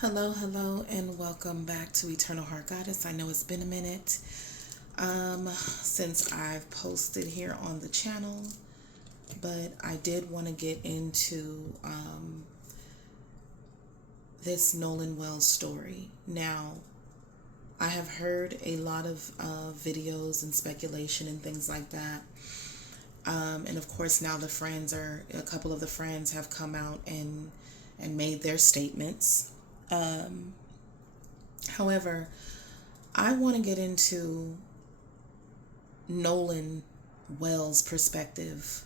Hello, hello, and welcome back to Eternal Heart Goddess. I know it's been a minute since I've posted here on the channel, but I did want to get into this Nolan Wells story. Now, I have heard a lot of videos and speculation and things like that. And of course, now a couple of the friends have come out and made their statements. However, I want to get into Nolan Wells' perspective,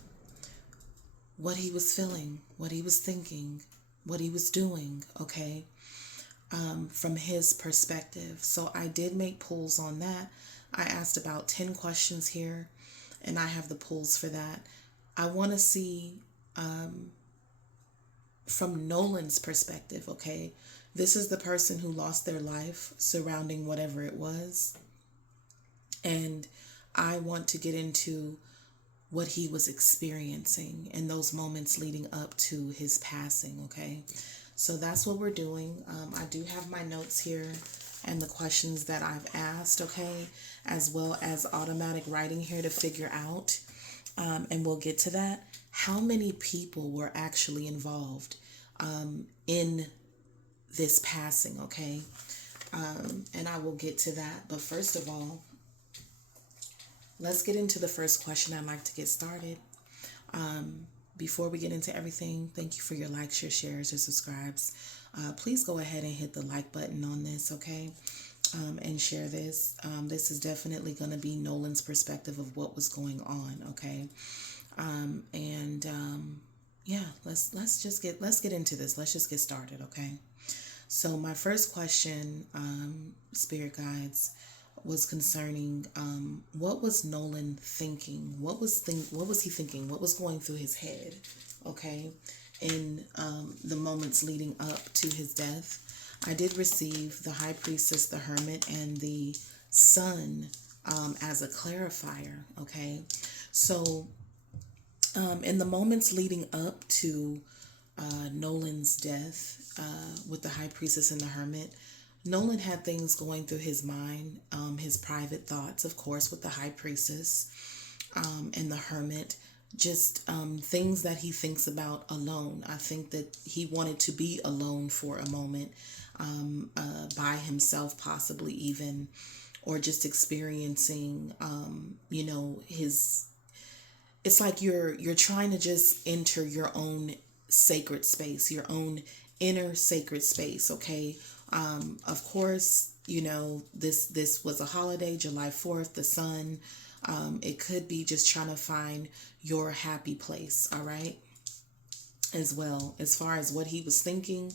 what he was feeling, what he was thinking, what he was doing, okay, from his perspective. So I did make polls on that. I asked about 10 questions here, and I have the polls for that. I want to see from Nolan's perspective, okay? This is the person who lost their life surrounding whatever it was. And I want to get into what he was experiencing in those moments leading up to his passing, okay? So that's what we're doing. I do have my notes here and the questions that I've asked, okay? As well as automatic writing here to figure out, and we'll get to that, how many people were actually involved in this passing, okay? And I will get to that. But first of all, let's get into the first question. I'd like to get started. Before we get into everything, thank you for your likes, your shares, your subscribes. Please go ahead and hit the like button on this, okay? And share this. This is definitely going to be Nolan's perspective of what was going on, okay? Yeah, let's get into this. Let's just get started, okay? So my first question, spirit guides, was concerning what was Nolan thinking? What was he thinking? What was going through his head? Okay, in the moments leading up to his death. I did receive the High Priestess, the Hermit, and the Sun as a clarifier. Okay, so in the moments leading up to Nolan's death with the High Priestess and the Hermit, Nolan had things going through his mind, his private thoughts, of course, with the High Priestess and the Hermit, just things that he thinks about alone. I think that he wanted to be alone for a moment, by himself, possibly even, or just experiencing, his. It's like you're trying to just enter your own sacred space, your own inner sacred space, okay? Of course, this was a holiday, July 4th, the sun. It could be just trying to find your happy place, all right? As well, as far as what he was thinking,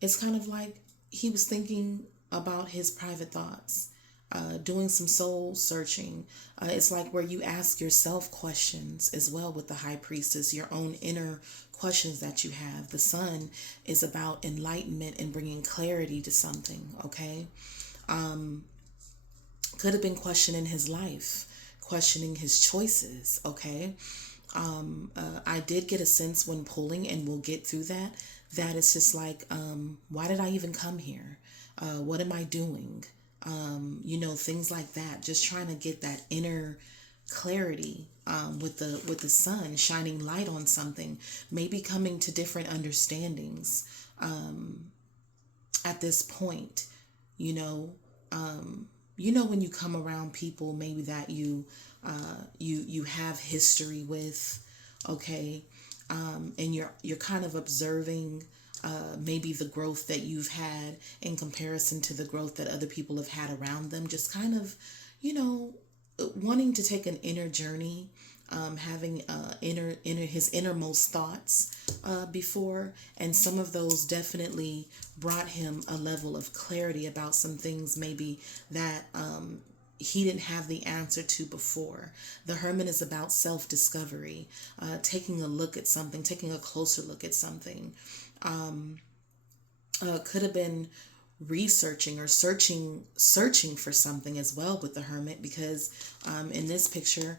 it's kind of like he was thinking about his private thoughts, doing some soul searching. It's like where you ask yourself questions as well with the High Priestess, your own inner questions that you have. The Sun is about enlightenment and bringing clarity to something, okay? Could have been questioning his life, questioning his choices, okay? I did get a sense when pulling, and we'll get through that, that it's just like, why did I even come here? What am I doing? Things like that. Just trying to get that inner clarity with the sun shining light on something, maybe coming to different understandings at this point. When you come around people maybe that you have history with, okay, and you're kind of observing maybe the growth that you've had in comparison to the growth that other people have had around them. Just kind of, wanting to take an inner journey, having his innermost thoughts before, and some of those definitely brought him a level of clarity about some things maybe that he didn't have the answer to before. The Hermit is about self-discovery, taking a look at something, taking a closer look at something. Could have been researching or searching for something as well with the Hermit, because in this picture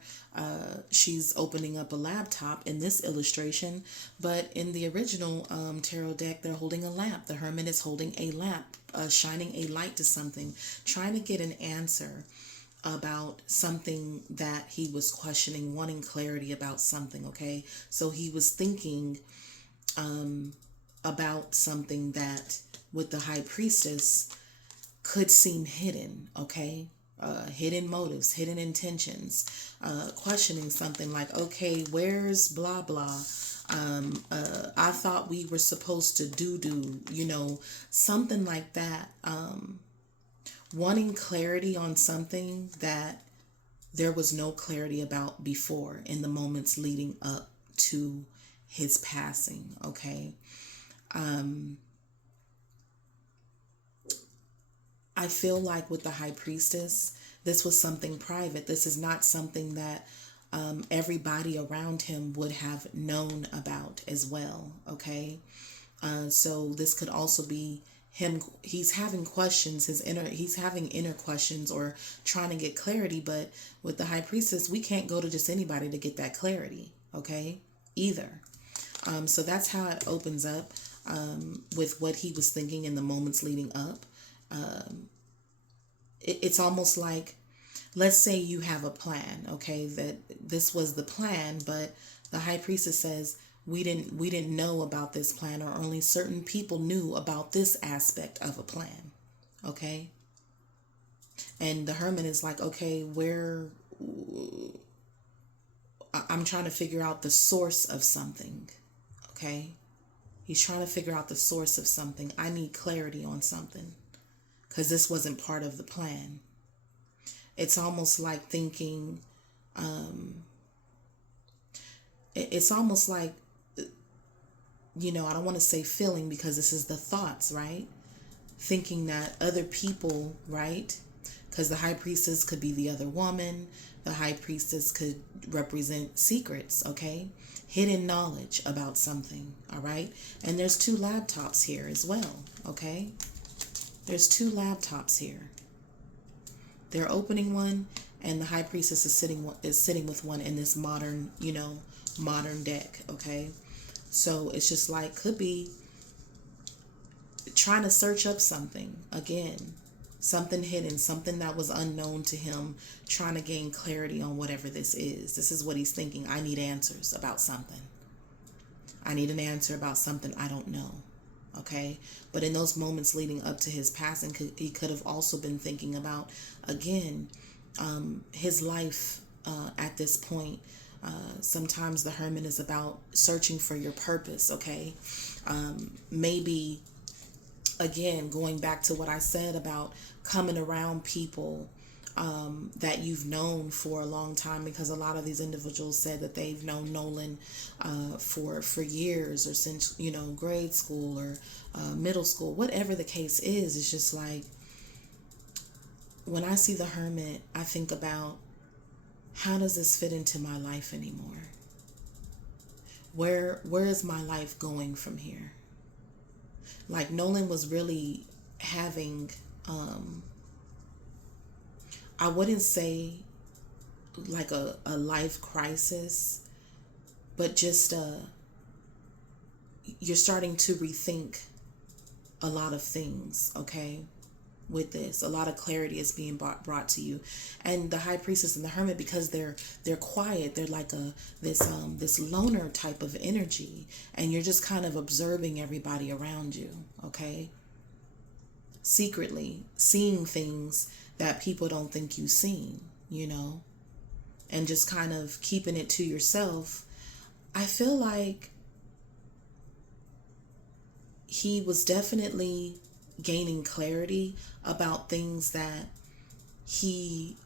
she's opening up a laptop in this illustration, but in the original tarot deck they're holding a lamp. The Hermit is holding a lamp, shining a light to something, trying to get an answer about something that he was questioning, wanting clarity about something. Okay, so he was thinking about something that with the High Priestess could seem hidden. Okay, hidden motives, hidden intentions, questioning something like, okay, where's blah blah, I thought we were supposed to do, something like that. Wanting clarity on something that there was no clarity about before in the moments leading up to his passing. Okay. I feel like with the High Priestess, this was something private. This is not something that everybody around him would have known about as well. Okay. So this could also be him. He's having questions, he's having inner questions or trying to get clarity. But with the High Priestess, we can't go to just anybody to get that clarity. Okay. Either. So that's how it opens up with what he was thinking in the moments leading up. It's almost like, let's say you have a plan, okay, that this was the plan, but the High Priestess says we didn't know about this plan, or only certain people knew about this aspect of a plan. Okay. And the Hermit is like, okay, I'm trying to figure out the source of something. Okay. He's trying to figure out the source of something. I need clarity on something, because this wasn't part of the plan. It's almost like thinking, it's almost like, I don't want to say feeling, because this is the thoughts, right? Thinking that other people, right? Because the High Priestess could be the other woman. The High Priestess could represent secrets, okay? Hidden knowledge about something, all right? And there's 2 laptops here as well, okay? There's 2 laptops here. They're opening one, and the High Priestess is sitting with one in this modern, modern deck, okay? So it's just like, could be trying to search up something, again, something hidden, something that was unknown to him, trying to gain clarity on whatever this is. This is what he's thinking. I need answers about something. I need an answer about something I don't know. Okay. But in those moments leading up to his passing, he could have also been thinking about, again, his life at this point. Sometimes the Hermit is about searching for your purpose. Okay. Maybe, again, going back to what I said about coming around people that you've known for a long time, because a lot of these individuals said that they've known Nolan for years, or since grade school or middle school, whatever the case is. It's just like, when I see the Hermit, I think about, how does this fit into my life anymore? Where is my life going from here? Like, Nolan was really having, I wouldn't say like a life crisis, but just you're starting to rethink a lot of things, okay? With this, a lot of clarity is being brought to you. And the High Priestess and the Hermit, because they're quiet, they're like this loner type of energy, and you're just kind of observing everybody around you, okay? Secretly seeing things that people don't think you've seen, and just kind of keeping it to yourself. I feel like he was definitely gaining clarity about things that he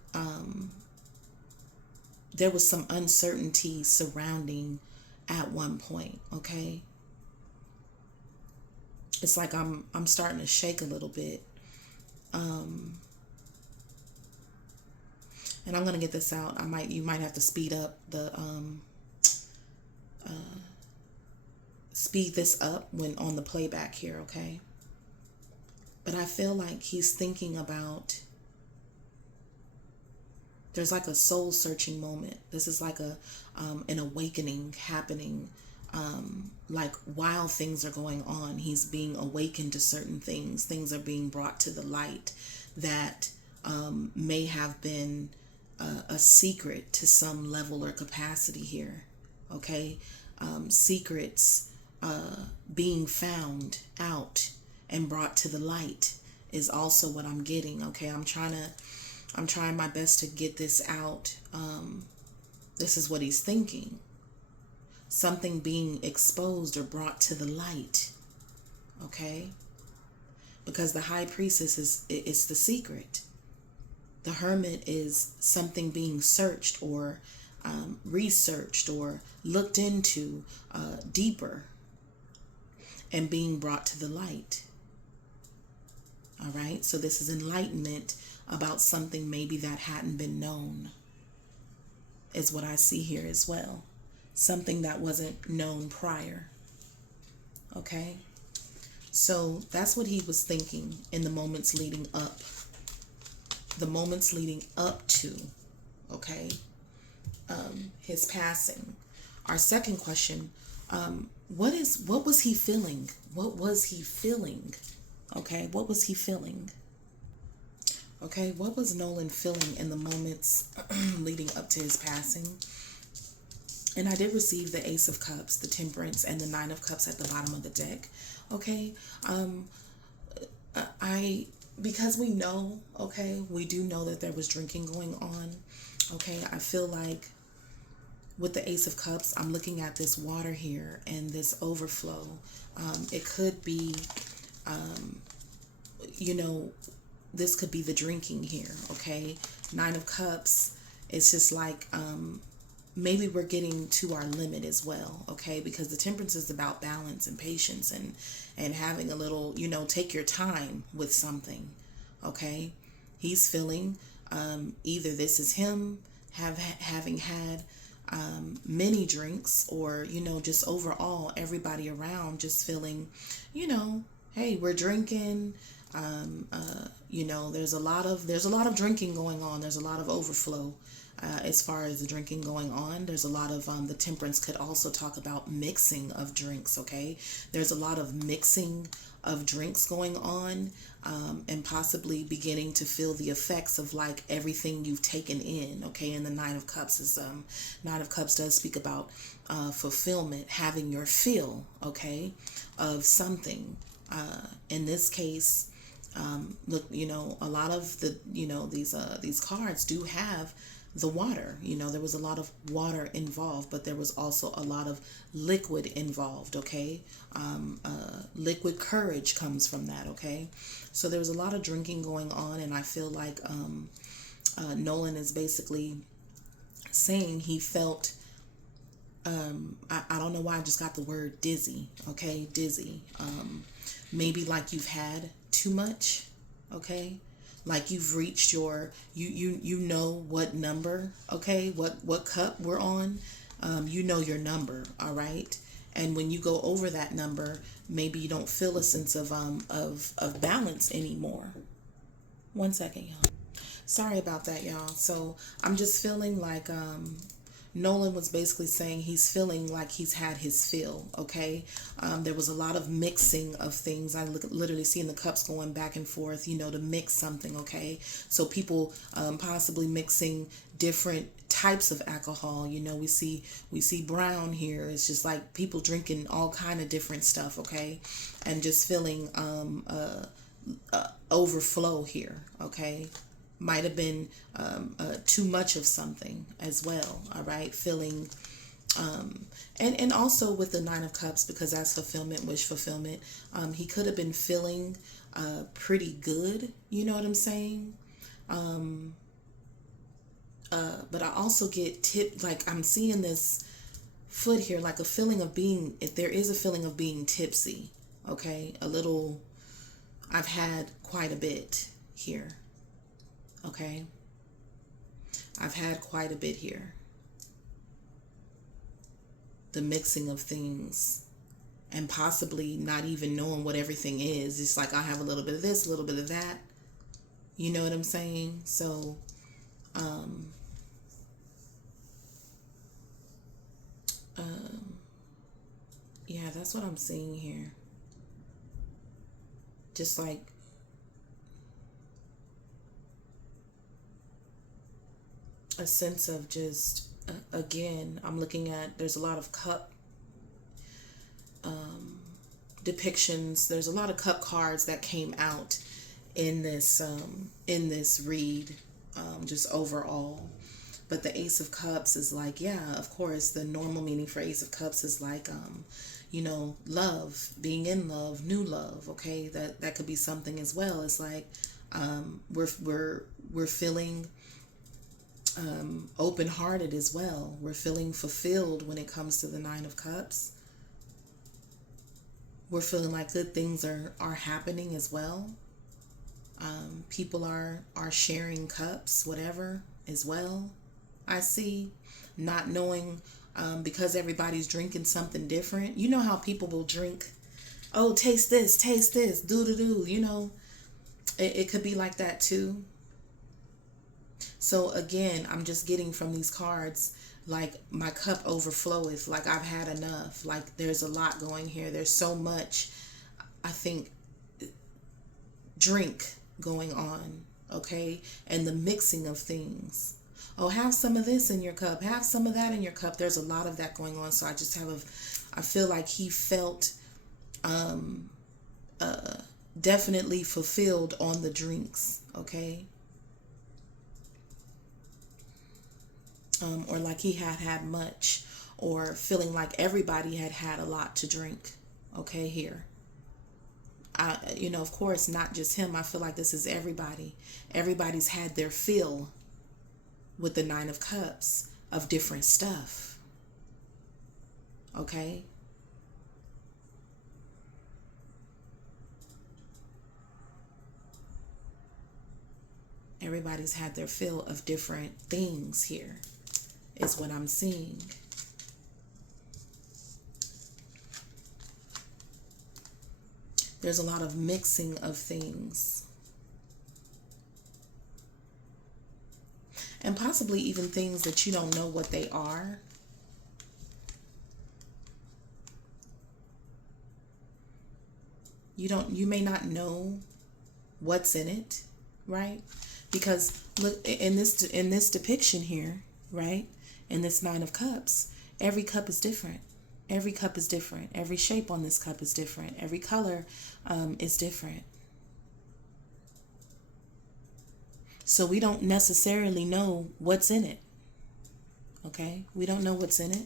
there was some uncertainty surrounding at one point. Okay, it's like I'm starting to shake a little bit, and I'm gonna get this out. You might have to speed up the speed this up when on the playback here. Okay. But I feel like he's thinking about, there's like a soul searching moment. This is like an awakening happening. Like while things are going on, he's being awakened to certain things. Things are being brought to the light that may have been a secret to some level or capacity here. Okay, secrets being found out and brought to the light is also what I'm getting. Okay, I'm trying my best to get this out. This is what he's thinking. Something being exposed or brought to the light. Okay? Because the high priestess is the secret. The hermit is something being searched or researched or looked into deeper and being brought to the light. All right? So this is enlightenment about something maybe that hadn't been known, is what I see here as well. Something that wasn't known prior. Okay? So that's what he was thinking in the moments leading up. The moments leading up to, okay, his passing. Our second question, what was he feeling? What was he feeling? Okay, what was he feeling? Okay, what was Nolan feeling in the moments leading up to his passing? And I did receive the Ace of Cups, the Temperance, and the Nine of Cups at the bottom of the deck. Okay, because we know, okay, we do know that there was drinking going on. Okay, I feel like with the Ace of Cups, I'm looking at this water here and this overflow. It could be, this could be the drinking here, okay? Nine of Cups, it's just like maybe we're getting to our limit as well, okay? Because the Temperance is about balance and patience and having a little, take your time with something, okay? He's feeling either this is him having had many drinks, or, just overall everybody around just feeling, hey, we're drinking. There's a lot of drinking going on. There's a lot of overflow as far as the drinking going on. There's a lot of the Temperance could also talk about mixing of drinks. Okay, there's a lot of mixing of drinks going on, and possibly beginning to feel the effects of like everything you've taken in. Okay, and the Nine of Cups is Nine of Cups does speak about fulfillment, having your fill, okay, of something. In this case, look, a lot of the, these cards do have the water. There was a lot of water involved, but there was also a lot of liquid involved. Okay, liquid courage comes from that. Okay, so there was a lot of drinking going on, and I feel like Nolan is basically saying he felt. I don't know why I just got the word dizzy. Okay, dizzy. Maybe like you've had too much. Okay, like you've reached your you know what number. Okay, what cup we're on. You know your number. All right, and when you go over that number, maybe you don't feel a sense of balance anymore. 1 second, y'all. Sorry about that, y'all. So I'm just feeling like Nolan was basically saying he's feeling like he's had his fill, okay? There was a lot of mixing of things. I literally seeing the cups going back and forth, to mix something, okay? So people possibly mixing different types of alcohol. We see brown here. It's just like people drinking all kind of different stuff, okay? And just feeling overflow here, okay? Might have been too much of something as well. All right, feeling and also with the Nine of Cups, because that's fulfillment, wish fulfillment, he could have been feeling pretty good, you know what I'm saying? But I also get like I'm seeing this foot here, like a feeling of being, if there is a feeling of being tipsy, okay, a little. I've had quite a bit here. Okay, I've had quite a bit here. The mixing of things and possibly not even knowing what everything is. It's like I have a little bit of this, a little bit of that. You know what I'm saying? So, um, yeah, that's what I'm seeing here. Just like a sense of just, again, I'm looking at, there's a lot of cup depictions. There's a lot of cup cards that came out in this read, just overall. But the Ace of Cups is like, yeah, of course, the normal meaning for Ace of Cups is like, love, being in love, new love. Okay, that could be something as well. It's like, we're feeling open-hearted as well. We're feeling fulfilled when it comes to the Nine of Cups. We're feeling like good things are happening as well. People are sharing cups, whatever, as well. I see, not knowing, because everybody's drinking something different. You know how people will drink, oh, taste this, do. You know, it could be like that too. So again, I'm just getting from these cards, like my cup overfloweth, like I've had enough, like there's a lot going here. There's so much, I think, drink going on, okay? And the mixing of things. Oh, have some of this in your cup, have some of that in your cup. There's a lot of that going on. So I just I feel like he felt definitely fulfilled on the drinks, okay? Or like he had much, or feeling like everybody had a lot to drink, okay, here. Of course, not just him. I feel like this is everybody. Everybody's had their fill with the Nine of Cups of different stuff, okay? Everybody's had their fill of different things here, is what I'm seeing. There's a lot of mixing of things. And possibly even things that you don't know what they are. You may not know what's in it, right? Because look, in this depiction here, right? In this Nine of Cups, every cup is different. Every cup is different. Every shape on this cup is different. Every color is different. So we don't necessarily know what's in it. Okay? We don't know what's in it.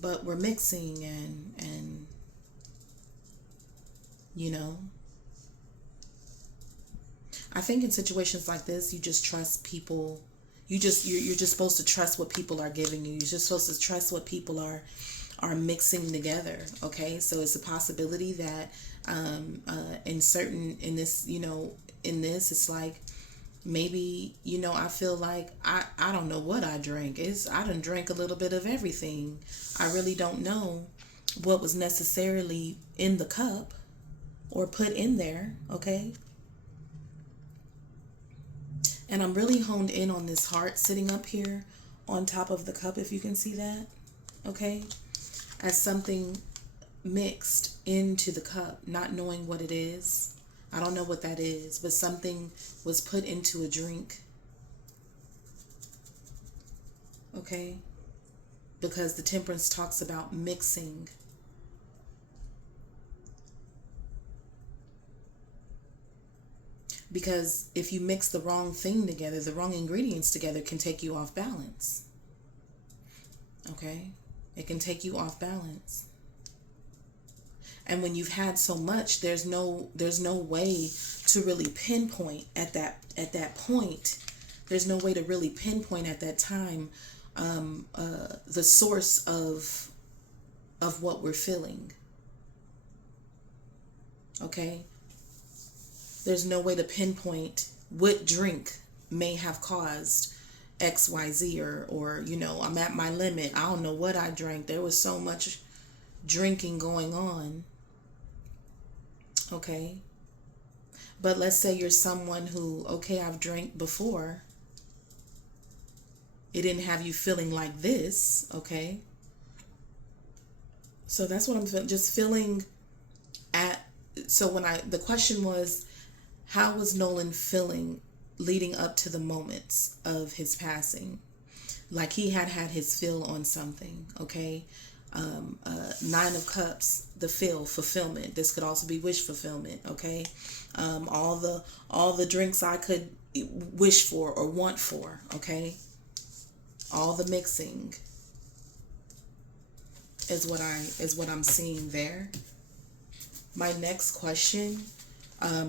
But we're mixing and I think in situations like this, you just trust people. You're just supposed to trust what people are giving you. You're just supposed to trust what people are mixing together. Okay, so it's a possibility that in this it's like maybe I feel like I don't know what I drank. I done drank a little bit of everything. I really don't know what was necessarily in the cup or put in there. Okay. And I'm really honed in on this heart sitting up here on top of the cup, if you can see that, okay? As something mixed into the cup, not knowing what it is. I don't know what that is, but something was put into a drink, okay? Because the Temperance talks about mixing. Because if you mix the wrong thing together, the wrong ingredients together can take you off balance. Okay? It can take you off balance. And when you've had so much, there's no way to really pinpoint at that point. There's no way to really pinpoint at that time the source of what we're feeling. Okay? There's no way to pinpoint what drink may have caused XYZ, or I'm at my limit. I don't know what I drank. There was so much drinking going on. Okay. But let's say you're someone who, okay, I've drank before. It didn't have you feeling like this, okay? So that's what I'm feeling. Just feeling at, so the question was, how was Nolan feeling leading up to the moments of his passing? Like he had his fill on something, okay? Nine of Cups, the fulfillment. This could also be wish fulfillment, okay? All the drinks I could wish for or want for, okay? All the mixing is what I'm seeing there. My next question,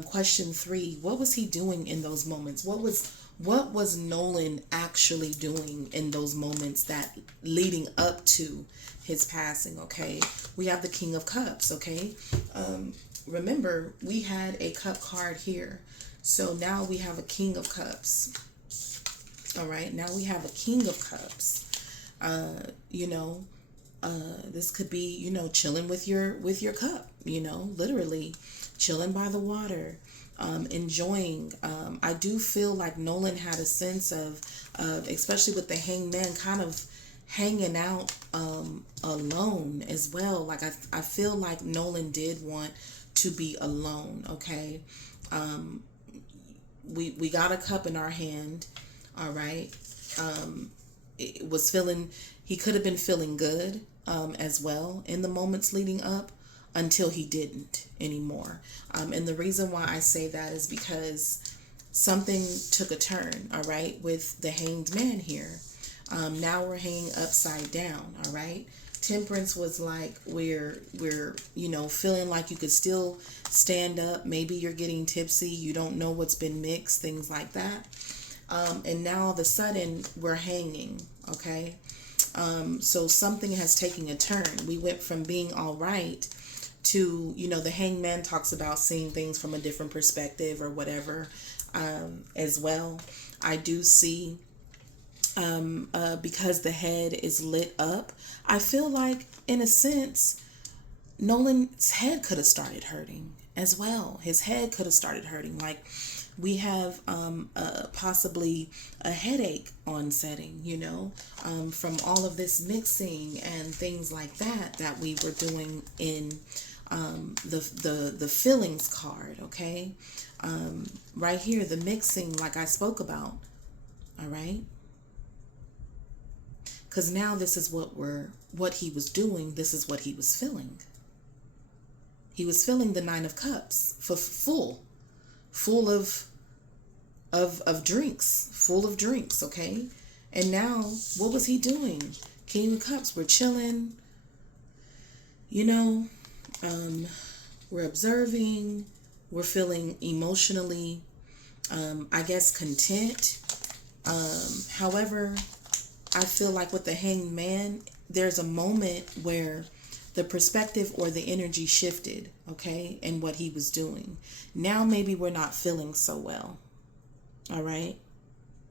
question 3, what was he doing in those moments? What was Nolan actually doing in those moments that leading up to his passing? Okay, we have the King of Cups. Okay, remember we had a cup card here, so now we have a King of Cups. All right, now we have a King of Cups. This could be, chilling with your cup, literally chilling by the water, enjoying. I do feel like Nolan had a sense of especially with the Hanged Man, kind of hanging out alone as well. Like I feel like Nolan did want to be alone. Okay, we got a cup in our hand. All right, it was feeling. He could have been feeling good as well in the moments leading up until he didn't anymore. And the reason why I say that is because something took a turn, all right, with the Hanged Man here. Now we're hanging upside down, all right? Temperance was like we're feeling like you could still stand up. Maybe you're getting tipsy. You don't know what's been mixed, things like that. And now all of a sudden we're hanging, okay? So something has taken a turn. We went from being all right to, the Hanged Man talks about seeing things from a different perspective or whatever as well. I do see, because the head is lit up, I feel like, in a sense, Nolan's head could have started hurting as well. His head could have started hurting. Like, we have possibly a headache on setting, from all of this mixing and things like that we were doing in the feelings card, okay? Right here, the mixing, like I spoke about, all right? Because now this is what he was doing. This is what he was feeling. He was feeling the Nine of Cups full of drinks, okay? And now, what was he doing? King of Cups, we're chilling, we're observing, we're feeling emotionally, I guess, content. However, I feel like with the Hanged Man, there's a moment where the perspective or the energy shifted, okay, in what he was doing. Now maybe we're not feeling so well, all right?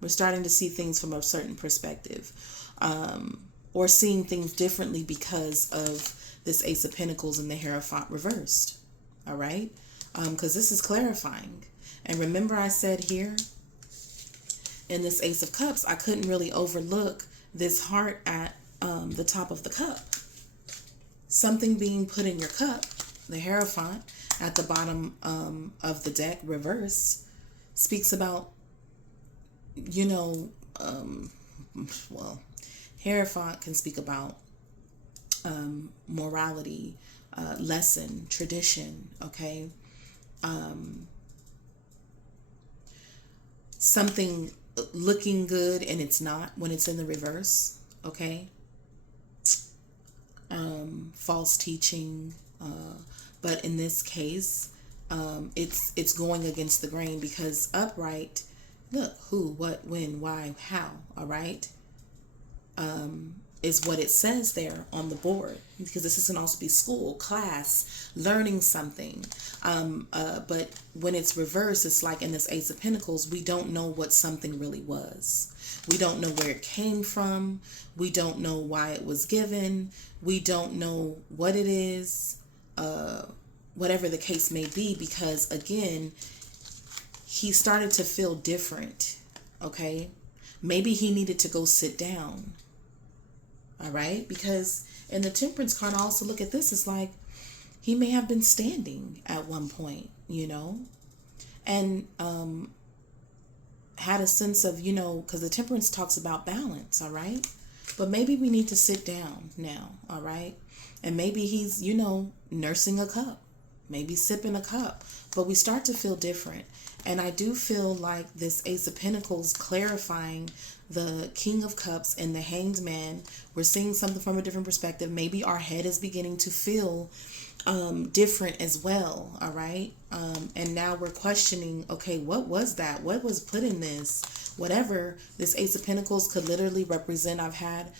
We're starting to see things from a certain perspective, or seeing things differently because of this Ace of Pentacles and the Hierophant reversed, all right? Because this is clarifying. And remember I said here, in this Ace of Cups, I couldn't really overlook this heart at the top of the cup. Something being put in your cup, the Hierophant at the bottom of the deck, reverse, speaks about, Hierophant can speak about morality, lesson, tradition, okay? Something looking good and it's not when it's in the reverse, okay? False teaching, but in this case, it's going against the grain, because upright, look, who, what, when, why, how, all right, is what it says there on the board, because this can also be school, class, learning something, but when it's reversed, it's like in this Ace of Pentacles, we don't know what something really was. We don't know where it came from. We don't know why it was given. We don't know what it is, whatever the case may be, because again, he started to feel different. Okay? Maybe he needed to go sit down. All right? Because in the Temperance card, I also look at this, it's like he may have been standing at one point, and had a sense of, because the Temperance talks about balance, all right? But maybe we need to sit down now, all right? And maybe he's, nursing a cup, maybe sipping a cup, but we start to feel different. And I do feel like this Ace of Pentacles clarifying the King of Cups and the Hanged Man. We're seeing something from a different perspective. Maybe our head is beginning to feel different as well, all right? And now we're questioning, okay, what was that? What was put in this? Whatever. This Ace of Pentacles could literally represent, I've had,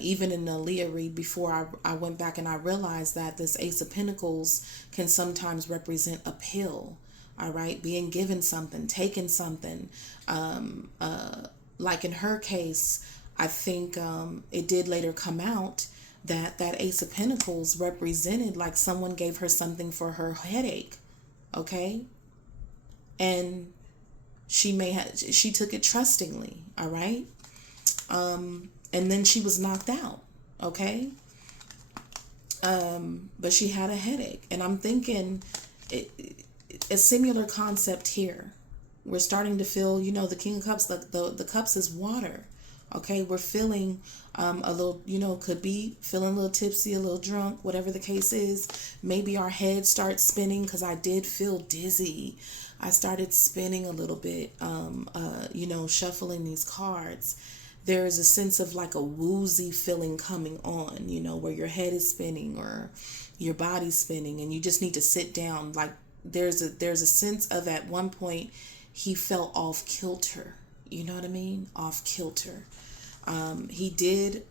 even in the Leah read before, I went back and I realized that this Ace of Pentacles can sometimes represent a pill, all right? Being given something, taking something. Like in her case, I think it did later come out that Ace of Pentacles represented like someone gave her something for her headache, okay? And she took it trustingly, all right? And then she was knocked out, okay? But she had a headache. And I'm thinking a similar concept here. We're starting to feel, the King of Cups, the cups is water. Okay, we're feeling a little, could be feeling a little tipsy, a little drunk, whatever the case is. Maybe our head starts spinning, because I did feel dizzy. I started spinning a little bit, shuffling these cards. There is a sense of like a woozy feeling coming on, where your head is spinning or your body's spinning and you just need to sit down. Like there's a sense of, at one point he felt off kilter. You know what I mean? Off kilter. He did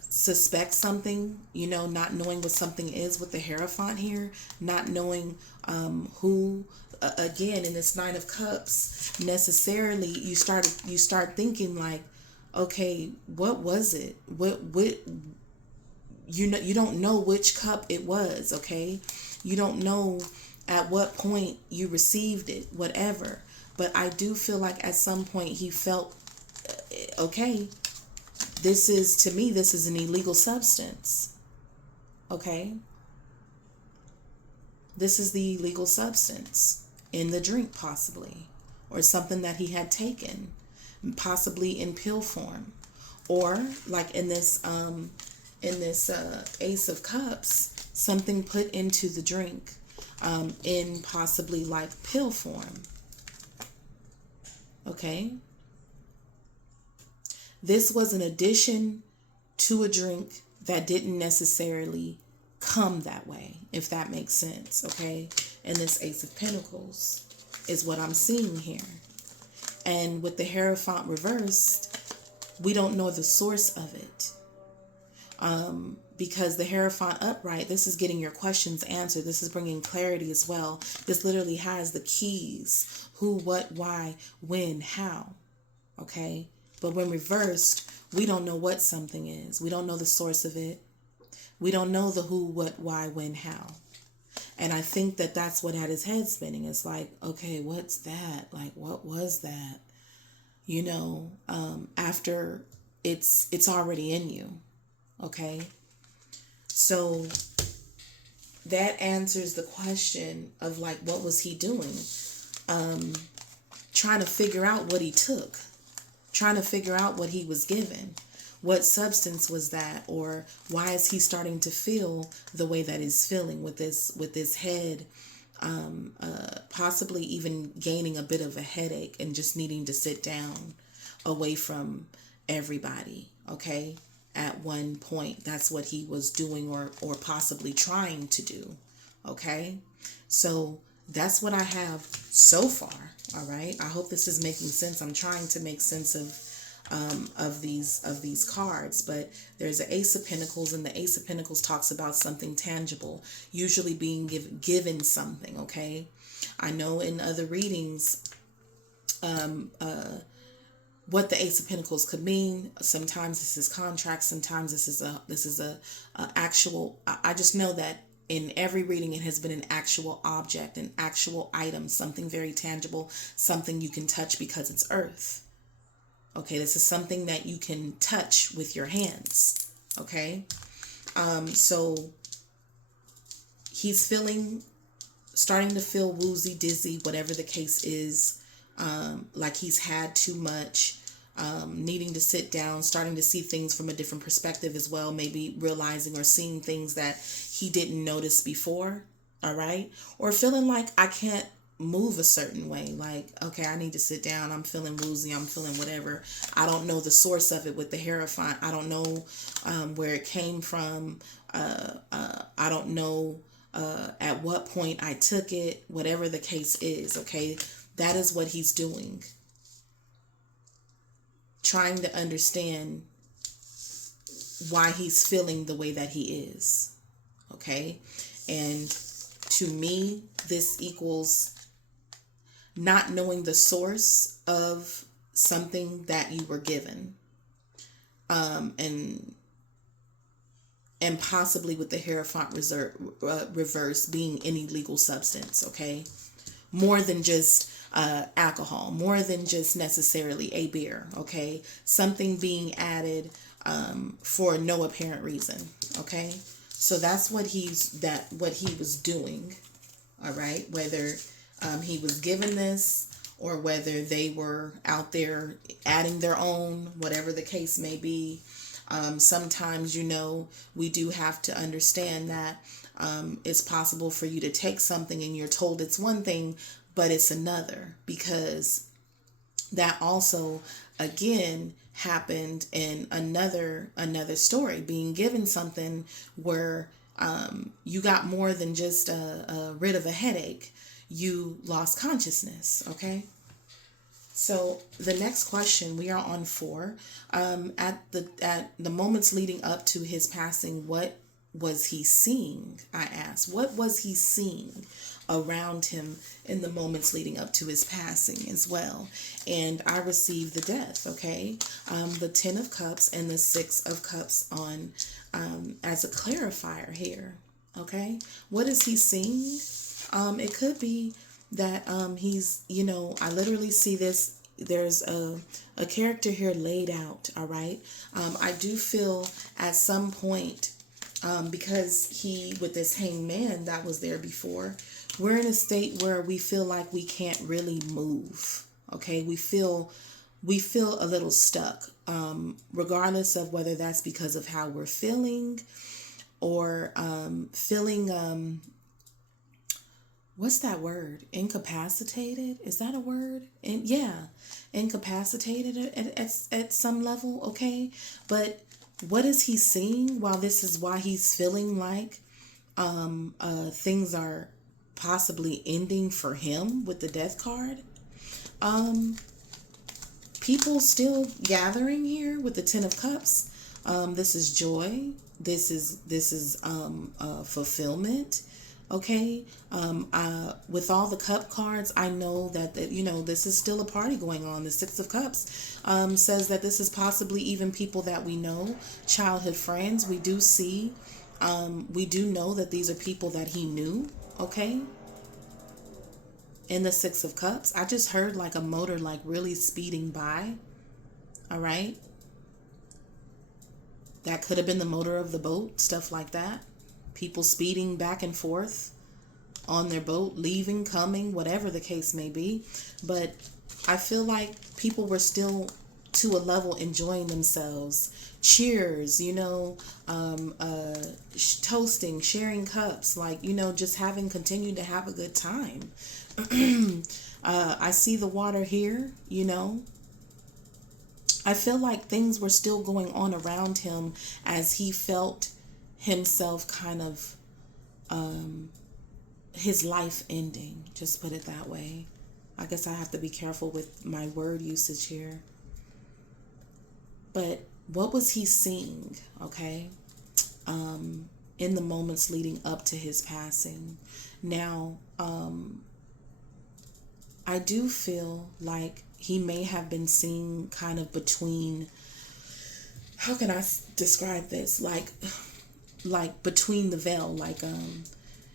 suspect something, not knowing what something is with the Hierophant here, not knowing who, again, in this Nine of Cups, necessarily you start thinking like, okay, what was it? What you don't know which cup it was, okay? You don't know at what point you received it, whatever. But I do feel like at some point he felt, okay, this is an illegal substance. Okay? This is the illegal substance in the drink, possibly, or something that he had taken, possibly in pill form, or like in this Ace of Cups, something put into the drink, in possibly like pill form. Okay? This was an addition to a drink that didn't necessarily come that way, if that makes sense, okay? And this Ace of Pentacles is what I'm seeing here. And with the Hierophant reversed, we don't know the source of it. Because the Hierophant upright, this is getting your questions answered. This is bringing clarity as well. This literally has the keys: who, what, why, when, how. Okay? But when reversed, we don't know what something is. We don't know the source of it. We don't know the who, what, why, when, how. And I think that that's what had his head spinning. It's like, okay, what's that? Like, what was that? After it's already in you. Okay? So that answers the question of like, what was he doing? Trying to figure out what he took. Trying to figure out what he was given. What substance was that? Or why is he starting to feel the way that he's feeling with this head, possibly even gaining a bit of a headache and just needing to sit down away from everybody, okay? At one point, that's what he was doing or possibly trying to do, okay? So that's what I have so far, all right? I hope this is making sense. I'm trying to make sense of these cards, but there's an Ace of Pentacles, and the Ace of Pentacles talks about something tangible, usually being given something, okay? I know in other readings, what the Ace of Pentacles could mean. Sometimes this is contract. Sometimes this is a actual. I just know that in every reading it has been an actual object, an actual item, something very tangible, something you can touch because it's earth. Okay, this is something that you can touch with your hands. Okay, so he's starting to feel woozy, dizzy, whatever the case is. Like he's had too much, needing to sit down, starting to see things from a different perspective as well, maybe realizing or seeing things that he didn't notice before, all right? Or feeling like I can't move a certain way, like, okay, I need to sit down, I'm feeling woozy, I'm feeling whatever. I don't know the source of it with the Hierophant. I don't know where it came from. I don't know at what point I took it, whatever the case is, okay? That is what he's doing. Trying to understand why he's feeling the way that he is. Okay? And to me, this equals not knowing the source of something that you were given. And possibly with the Hierophant reverse being any legal substance, okay? More than just alcohol, more than just necessarily a beer, okay? Something being added for no apparent reason, okay? So that's what he was doing, all right? Whether he was given this or whether they were out there adding their own, whatever the case may be. Sometimes, we do have to understand that it's possible for you to take something and you're told it's one thing, but it's another, because that also, again, happened in another story, being given something where you got more than just rid of a headache. You lost consciousness, okay? So the next question, we are on 4. At the moments leading up to his passing, what was he seeing? I asked. What was he seeing around him in the moments leading up to his passing as well? And I received the Death, okay? The 10 of Cups and the 6 of Cups on as a clarifier here, okay? What is he seeing? It could be that he's, I literally see this. There's a character here laid out, all right? I do feel at some point, because with this Hanged Man that was there before, we're in a state where we feel like we can't really move, okay? We feel a little stuck, regardless of whether that's because of how we're feeling or feeling... what's that word? Incapacitated? Is that a word? And yeah, incapacitated at some level, okay? But what is he seeing while this is why he's feeling like things are possibly ending for him with the Death card? People still gathering here with the 10 of Cups. This is joy. This is fulfillment. Okay, with all the cup cards, I know that this is still a party going on. The 6 of Cups says that this is possibly even people that we know, childhood friends. We do see, we do know that these are people that he knew. Okay. In the 6 of Cups, I just heard like a motor like really speeding by. All right. That could have been the motor of the boat, stuff like that. People speeding back and forth on their boat, leaving, coming, whatever the case may be. But I feel like people were still to a level enjoying themselves. Cheers, toasting, sharing cups, like, just continued to have a good time. I see the water here, I feel like things were still going on around him as he felt himself kind of his life ending, just put it that way. I guess I have to be careful with my word usage here. But what was he seeing, okay, in the moments leading up to his passing? Now, I do feel like he may have been seeing kind of between, how can I describe this? Like between the veil, like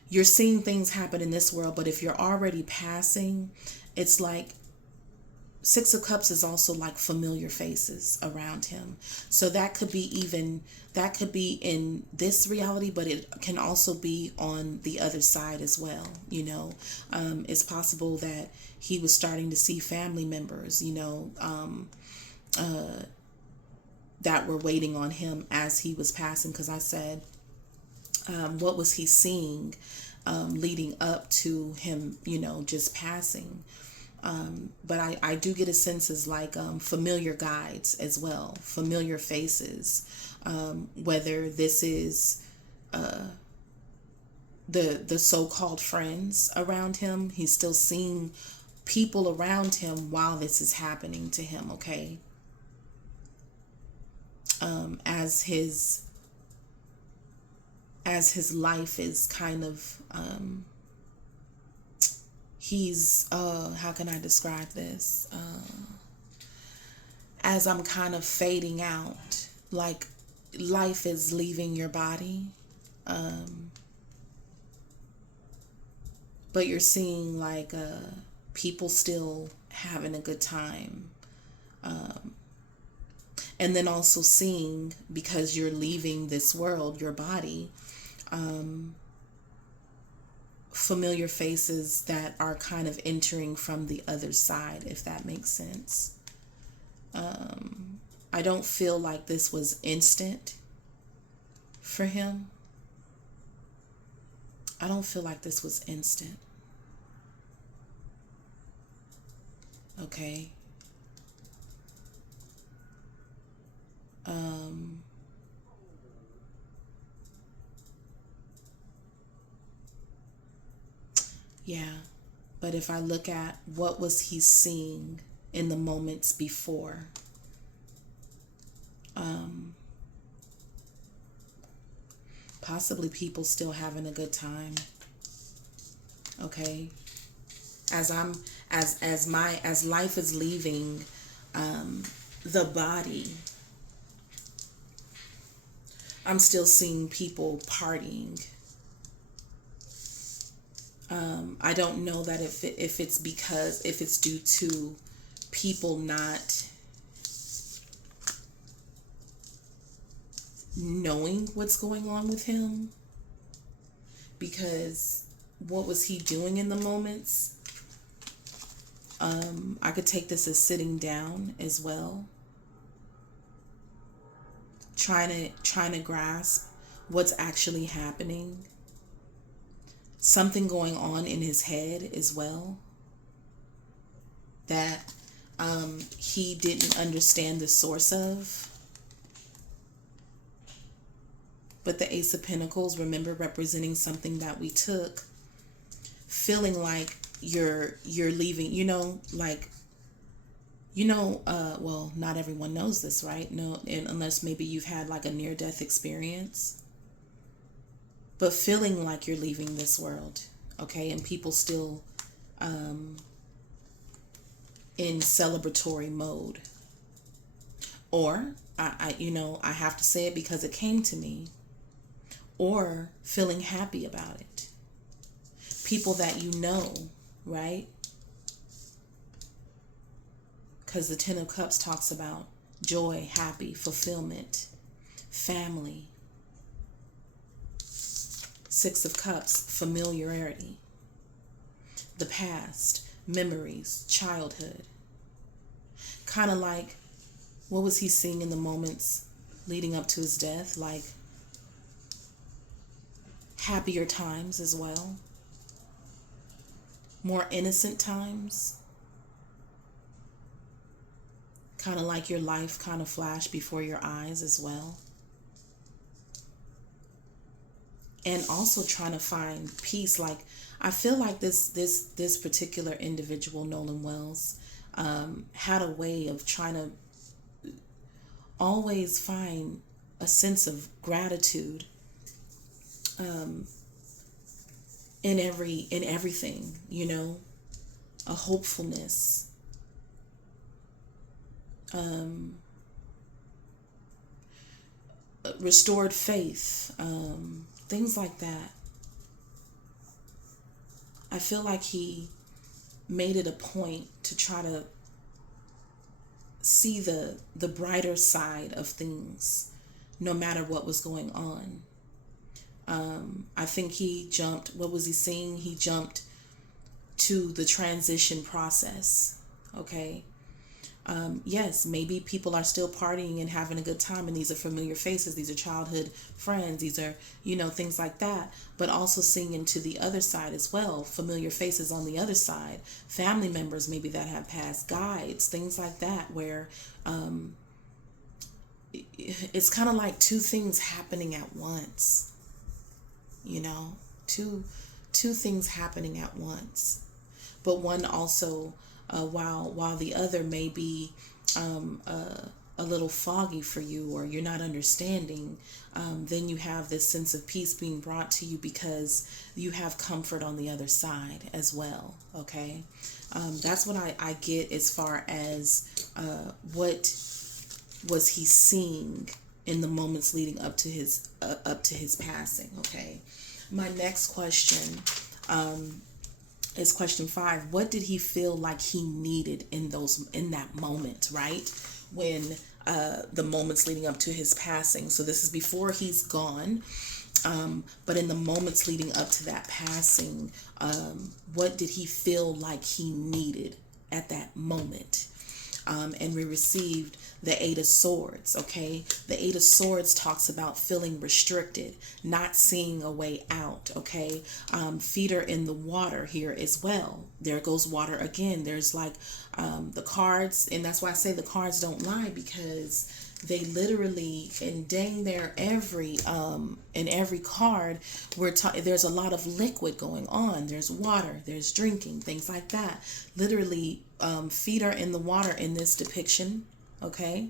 you're seeing things happen in this world, but if you're already passing, it's like Six of Cups is also like familiar faces around him. So that could be in this reality, but it can also be on the other side as well. It's possible that he was starting to see family members, that were waiting on him as he was passing. Because I said, what was he seeing leading up to him, just passing? But I do get a sense as like familiar guides as well, familiar faces, whether this is the so-called friends around him. He's still seeing people around him while this is happening to him, okay? As his life is kind of he's how can I describe this? As I'm kind of fading out, like life is leaving your body, but you're seeing like people still having a good time, and then also seeing, because you're leaving this world, your body, familiar faces that are kind of entering from the other side, if that makes sense. I don't feel like this was instant for him. I don't feel like this was instant. Okay. Yeah, but if I look at what was he seeing in the moments before, possibly people still having a good time. Okay, as life is leaving the body, I'm still seeing people partying. I don't know that if it's due to people not knowing what's going on with him, because what was he doing in the moments? I could take this as sitting down as well, trying to grasp what's actually happening. Something going on in his head as well that he didn't understand the source of. But the Ace of Pentacles, remember, representing something that we took, feeling like you're leaving, well, not everyone knows this, right? No, unless maybe you've had like a near-death experience. But feeling like you're leaving this world, okay? And people still in celebratory mode. Or, I have to say it because it came to me. Or feeling happy about it. People that you know, right? Because the Ten of Cups talks about joy, happy, fulfillment, family. Six of Cups, familiarity, the past, memories, childhood. Kind of like, what was he seeing in the moments leading up to his death? Like happier times as well. More innocent times. Kind of like your life kind of flashed before your eyes as well. And also trying to find peace. Like, I feel like this particular individual, Nolan Wells, had a way of trying to always find a sense of gratitude in everything, a hopefulness. um, restored faith, things like that. I feel like he made it a point to try to see the brighter side of things, no matter what was going on. I think he jumped, what was he saying? He jumped to the transition process. Okay. Yes, maybe people are still partying and having a good time, and these are familiar faces. These are childhood friends. These are, things like that. But also seeing into the other side as well. Familiar faces on the other side. Family members maybe that have passed, guides, things like that, where it's kind of like two things happening at once. Two things happening at once. But one also, while the other may be a little foggy for you, or you're not understanding, then you have this sense of peace being brought to you because you have comfort on the other side as well. Okay, that's what I get as far as what was he seeing in the moments leading up to his passing. Okay, my next question. Is question 5. What did he feel like he needed in that moment, right? When the moments leading up to his passing. So this is before he's gone. But in the moments leading up to that passing, what did he feel like he needed at that moment? And we received the 8 of Swords, okay? The 8 of Swords talks about feeling restricted, not seeing a way out, okay? Feet are in the water here as well. There goes water again. There's like the cards, and that's why I say the cards don't lie, because they literally, and dang near every in every card, there's a lot of liquid going on. There's water, there's drinking, things like that. Literally, feet are in the water in this depiction. Okay.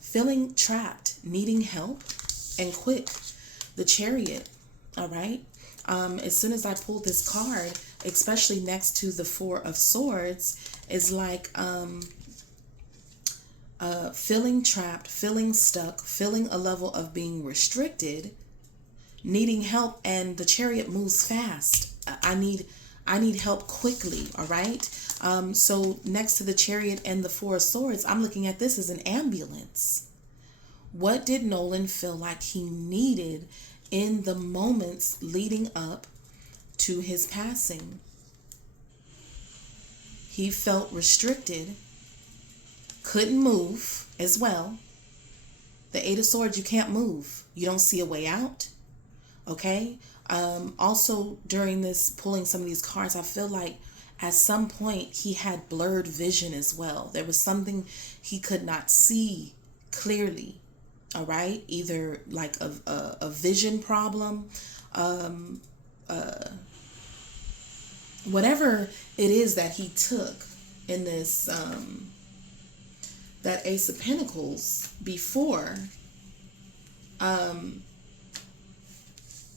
Feeling trapped, needing help, and quick. The Chariot. All right. As soon as I pulled this card, especially next to the 4 of Swords, is like feeling trapped, feeling stuck, feeling a level of being restricted, needing help, and the Chariot moves fast. I need help quickly. All right. So next to the Chariot and the 4 of Swords, I'm looking at this as an ambulance. What did Nolan feel like he needed in the moments leading up to his passing? He felt restricted, couldn't move as well. The 8 of Swords, you can't move. You don't see a way out. Okay. Also during this, pulling some of these cards, I feel like at some point he had blurred vision as well. There was something he could not see clearly. All right. Either like a vision problem, whatever it is that he took in this, that Ace of Pentacles before,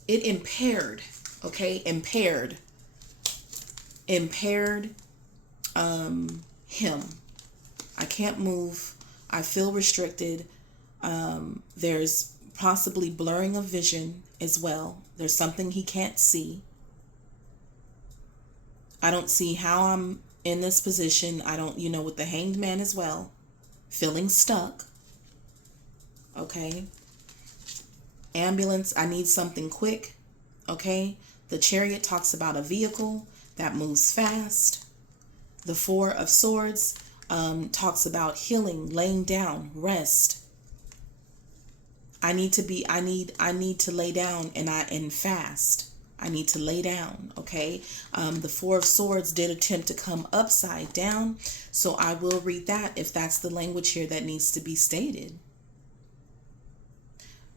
it impaired, okay, impaired him. I can't move. I feel restricted. There's possibly blurring of vision as well. There's something he can't see. I don't see how I'm in this position. I don't, with the Hanged Man as well, feeling stuck. Okay. Ambulance, I need something quick. Okay. The Chariot talks about a vehicle that moves fast. The 4 of Swords talks about healing, laying down, rest. I need to lay down and fast. I need to lay down. Okay. The 4 of Swords did attempt to come upside down. So I will read that if that's the language here that needs to be stated.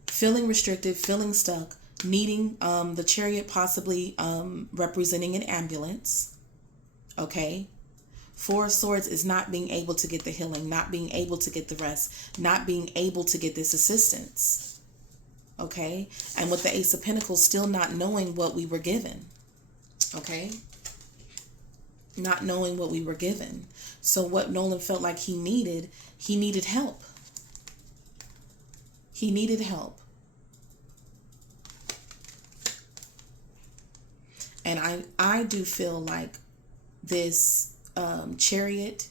Feeling restricted, feeling stuck, needing the Chariot possibly representing an ambulance. Okay. 4 of Swords is not being able to get the healing, not being able to get the rest, not being able to get this assistance. Okay. And with the Ace of Pentacles, still not knowing what we were given. Okay. not knowing what we were given. So what Nolan felt like he needed help. He needed help. And I do feel like this Chariot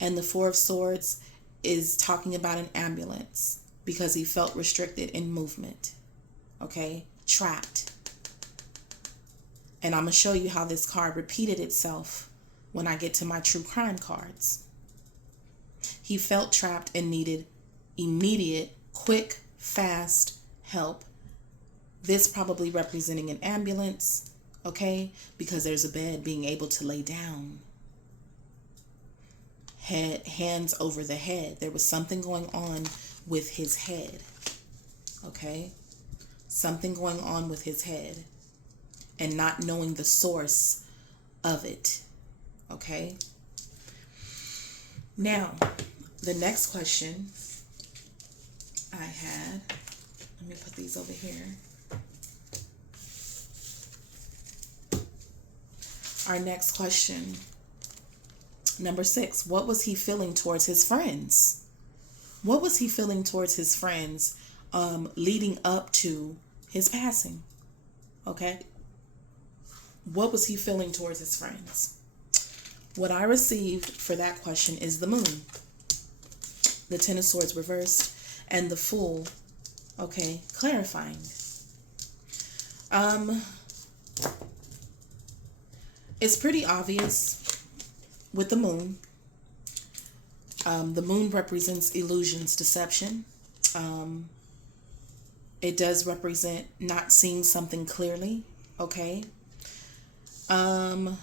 and the Four of Swords is talking about an ambulance, because he felt restricted in movement. Okay? Trapped. And I'm going to show you how this card repeated itself when I get to my true crime cards. He felt trapped and needed immediate, quick, fast help. This probably representing an ambulance, okay? Because there's a bed, being able to lay down. Hands over the head. There was something going on with his head, okay? Something going on with his head and not knowing the source of it, okay? Now, the next question I had, let me put these over here. Our next question, number 6, what was he feeling towards his friends? What was he feeling towards his friends leading up to his passing? Okay? What was he feeling towards his friends? What I received for that question is the Moon, the Ten of Swords reversed, and the Fool, okay, clarifying. It's pretty obvious with the Moon. The Moon represents illusions, deception. It does represent not seeing something clearly, okay? I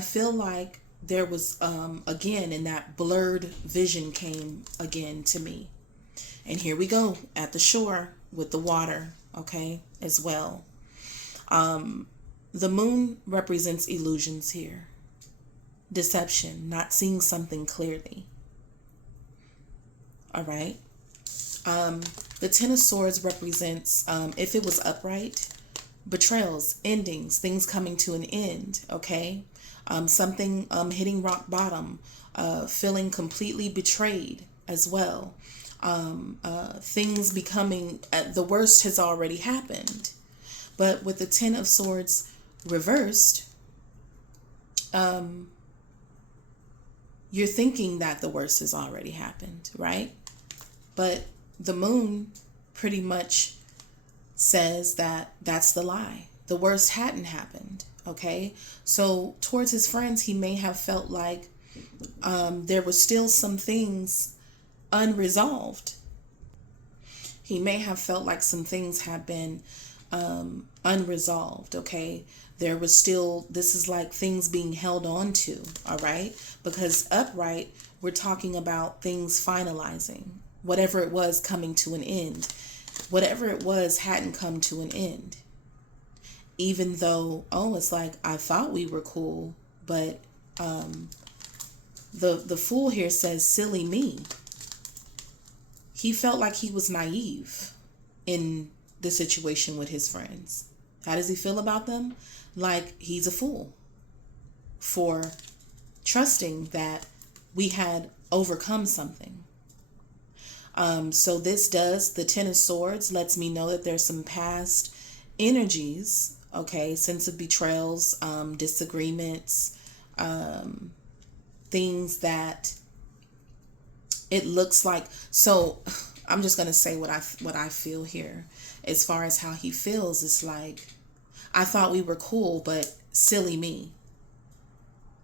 feel like there was, again, in that blurred vision came again to me. And here we go at the shore with the water, okay, as well. The Moon represents illusions here. Deception, not seeing something clearly. All right. The Ten of Swords represents, if it was upright, betrayals, endings, things coming to an end, okay? Something hitting rock bottom, feeling completely betrayed as well. Things becoming, the worst has already happened. But with the Ten of Swords reversed, you're thinking that the worst has already happened, right? But the Moon pretty much says that that's the lie. The worst hadn't happened, okay? So towards his friends, he may have felt like there were still some things unresolved. He may have felt like some things have been unresolved, okay? There was still, this is like things being held on to, all right? Because upright, we're talking about things finalizing. Whatever it was coming to an end. Whatever it was hadn't come to an end. Even though, it's like, I thought we were cool, but the Fool here says, silly me. He felt like he was naive in the situation with his friends. How does he feel about them? Like he's a fool for trusting that we had overcome something. So this does, the Ten of Swords lets me know that there's some past energies, okay, sense of betrayals, disagreements, things that it looks like. So I'm just going to say what I feel here as far as how he feels. It's like, I thought we were cool, but silly me.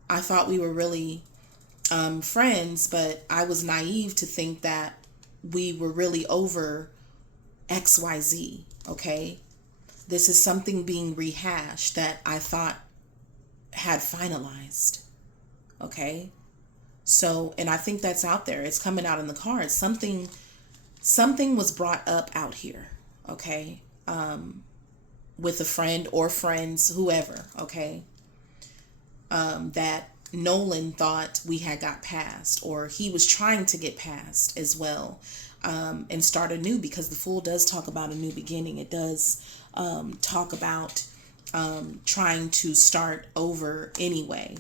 I thought we were really friends, but I was naive to think that we were really over XYZ, okay? This is something being rehashed that I thought had finalized, okay? So, and I think that's out there. It's coming out in the cards. Something was brought up out here, okay? With a friend or friends, whoever, okay? That Nolan thought we had got past, or he was trying to get past as well, and start anew, because the Fool does talk about a new beginning. It does talk about trying to start over anyway,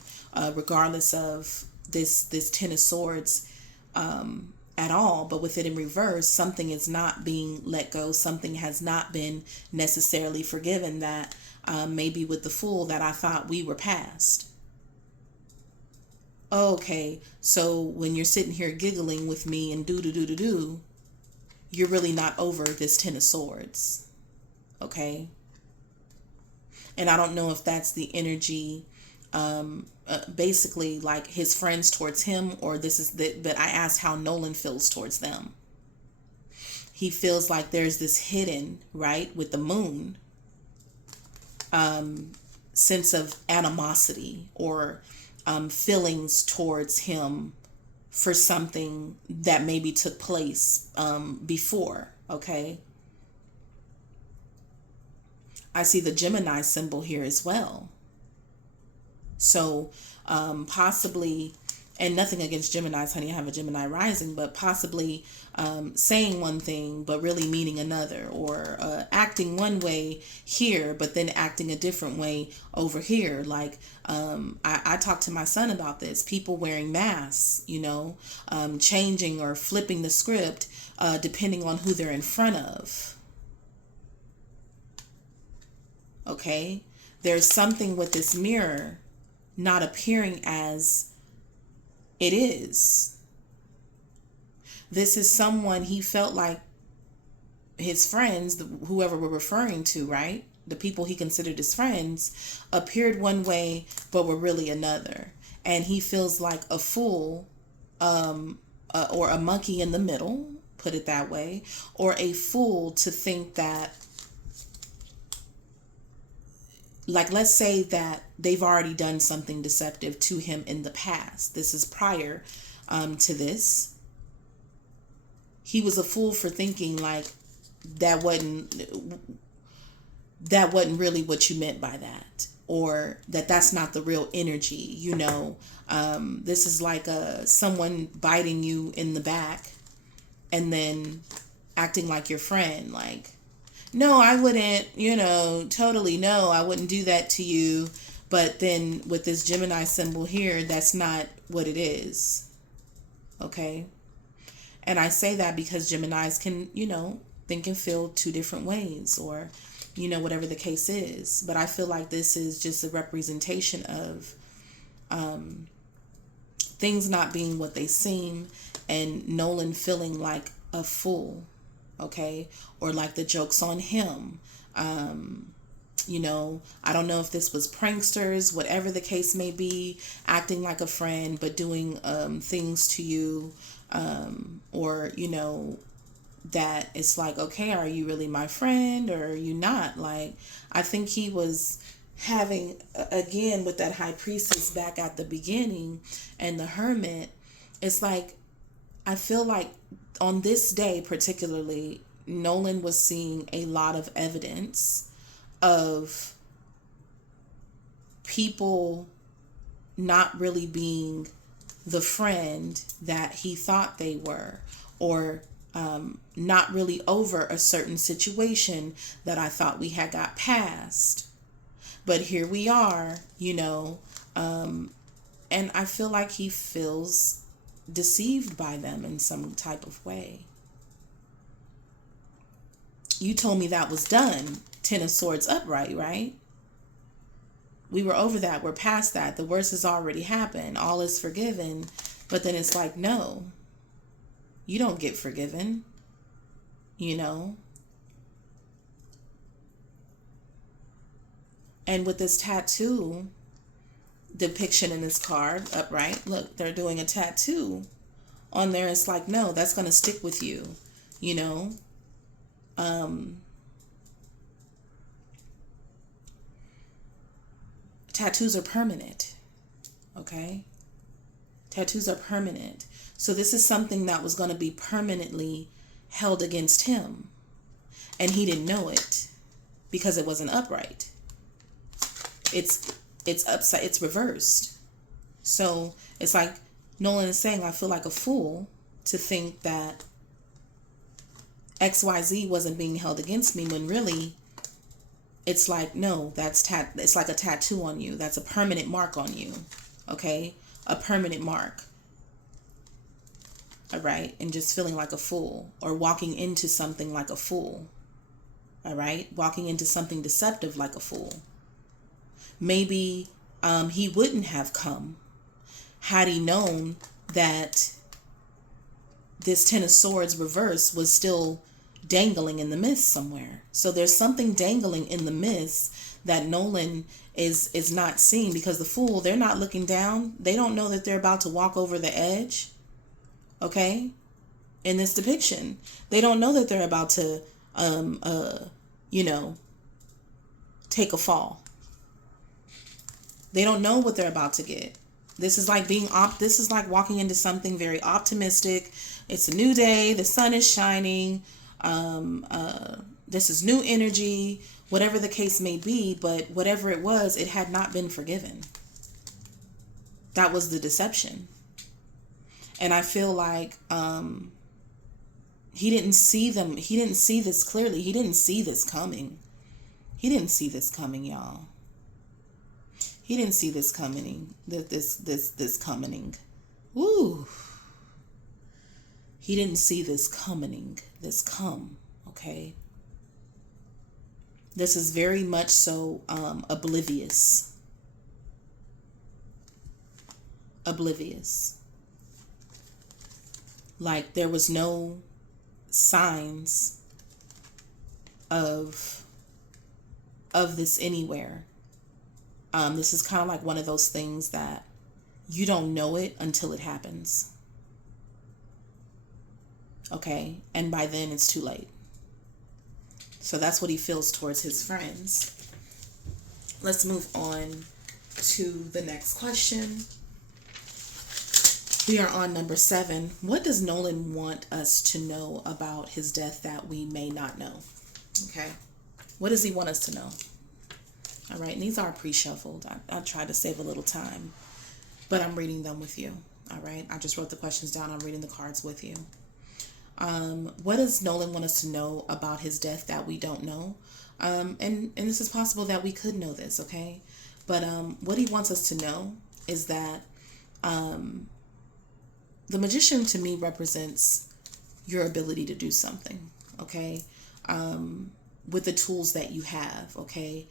regardless of this Ten of Swords at all. But with it in reverse, something is not being let go. Something has not been necessarily forgiven. That maybe with the Fool, that I thought we were past. Okay, so when you're sitting here giggling with me and do, you're really not over this Ten of Swords. Okay? And I don't know if that's the energy, basically like his friends towards him, or this is but I asked how Nolan feels towards them. He feels like there's this hidden, right, with the Moon, sense of animosity or feelings towards him for something that maybe took place before. Okay. I see the Gemini symbol here as well. So possibly, and nothing against Geminis, honey, I have a Gemini rising, but possibly saying one thing but really meaning another, or acting one way here but then acting a different way over here. Like I talked to my son about this, people wearing masks, changing or flipping the script depending on who they're in front of. Okay, there's something with this mirror not appearing as it is. This is someone he felt like his friends, whoever we're referring to, right? The people he considered his friends, appeared one way but were really another. And he feels like a fool, or a monkey in the middle, put it that way, or a fool to think that, like, let's say that they've already done something deceptive to him in the past. This is prior to this. He was a fool for thinking like that wasn't really what you meant by that, or that's not the real energy. This is like someone biting you in the back and then acting like your friend, like, no, I wouldn't, totally no, I wouldn't do that to you. But then with this Gemini symbol here, that's not what it is. Okay? And I say that because Geminis can, think and feel two different ways, or, whatever the case is. But I feel like this is just a representation of things not being what they seem, and Nolan feeling like a fool. Okay, or like the joke's on him. I don't know if this was pranksters, whatever the case may be, acting like a friend but doing things to you, or that it's like, okay, are you really my friend or are you not? Like, I think he was having, again, with that High Priestess back at the beginning and the Hermit, it's like, I feel like on this day particularly, Nolan was seeing a lot of evidence of people not really being the friend that he thought they were, or not really over a certain situation that I thought we had got past. But here we are, and I feel like he feels deceived by them in some type of way. You told me that was done. Ten of Swords upright, right? We were over that. We're past that. The worst has already happened. All is forgiven. But then it's like, no, you don't get forgiven. And with this tattoo depiction in this card, upright, look, they're doing a tattoo on there. It's like, no, that's going to stick with you, tattoos are permanent. Okay, tattoos are permanent. So this is something that was going to be permanently held against him, and he didn't know it because it wasn't upright. It's upside, it's reversed. So it's like Nolan is saying, I feel like a fool to think that XYZ wasn't being held against me, when really it's like, no, it's like a tattoo on you. That's a permanent mark on you. Okay? A permanent mark. All right? And just feeling like a fool, or walking into something like a fool. All right? Walking into something deceptive like a fool. Maybe he wouldn't have come had he known that this Ten of Swords reverse was still dangling in the mist somewhere. So there's something dangling in the mist that Nolan is not seeing, because the Fool, they're not looking down. They don't know that they're about to walk over the edge. Okay? In this depiction, they don't know that they're about to take a fall. They don't know what they're about to get. This is like this is like walking into something very optimistic. It's a new day, the sun is shining. This is new energy, whatever the case may be, but whatever it was, it had not been forgiven. That was the deception. And I feel like he didn't see them. He didn't see this clearly. He didn't see this coming. He didn't see this coming, y'all. He didn't see this coming. This coming. Woo. He didn't see this coming. This come. Okay. This is very much so oblivious. Oblivious. Like there was no signs of this anywhere. This is kind of like one of those things that you don't know it until it happens. Okay? And by then it's too late. So that's what he feels towards his friends. Let's move on to the next question. We are on number 7. What does Nolan want us to know about his death that we may not know? Okay. What does he want us to know? All right. And these are pre-shuffled. I tried to save a little time, but I'm reading them with you. All right. I just wrote the questions down. I'm reading the cards with you. What does Nolan want us to know about his death that we don't know? And this is possible that we could know this. Okay. But what he wants us to know is that the magician to me represents your ability to do something, okay? With the tools that you have, okay?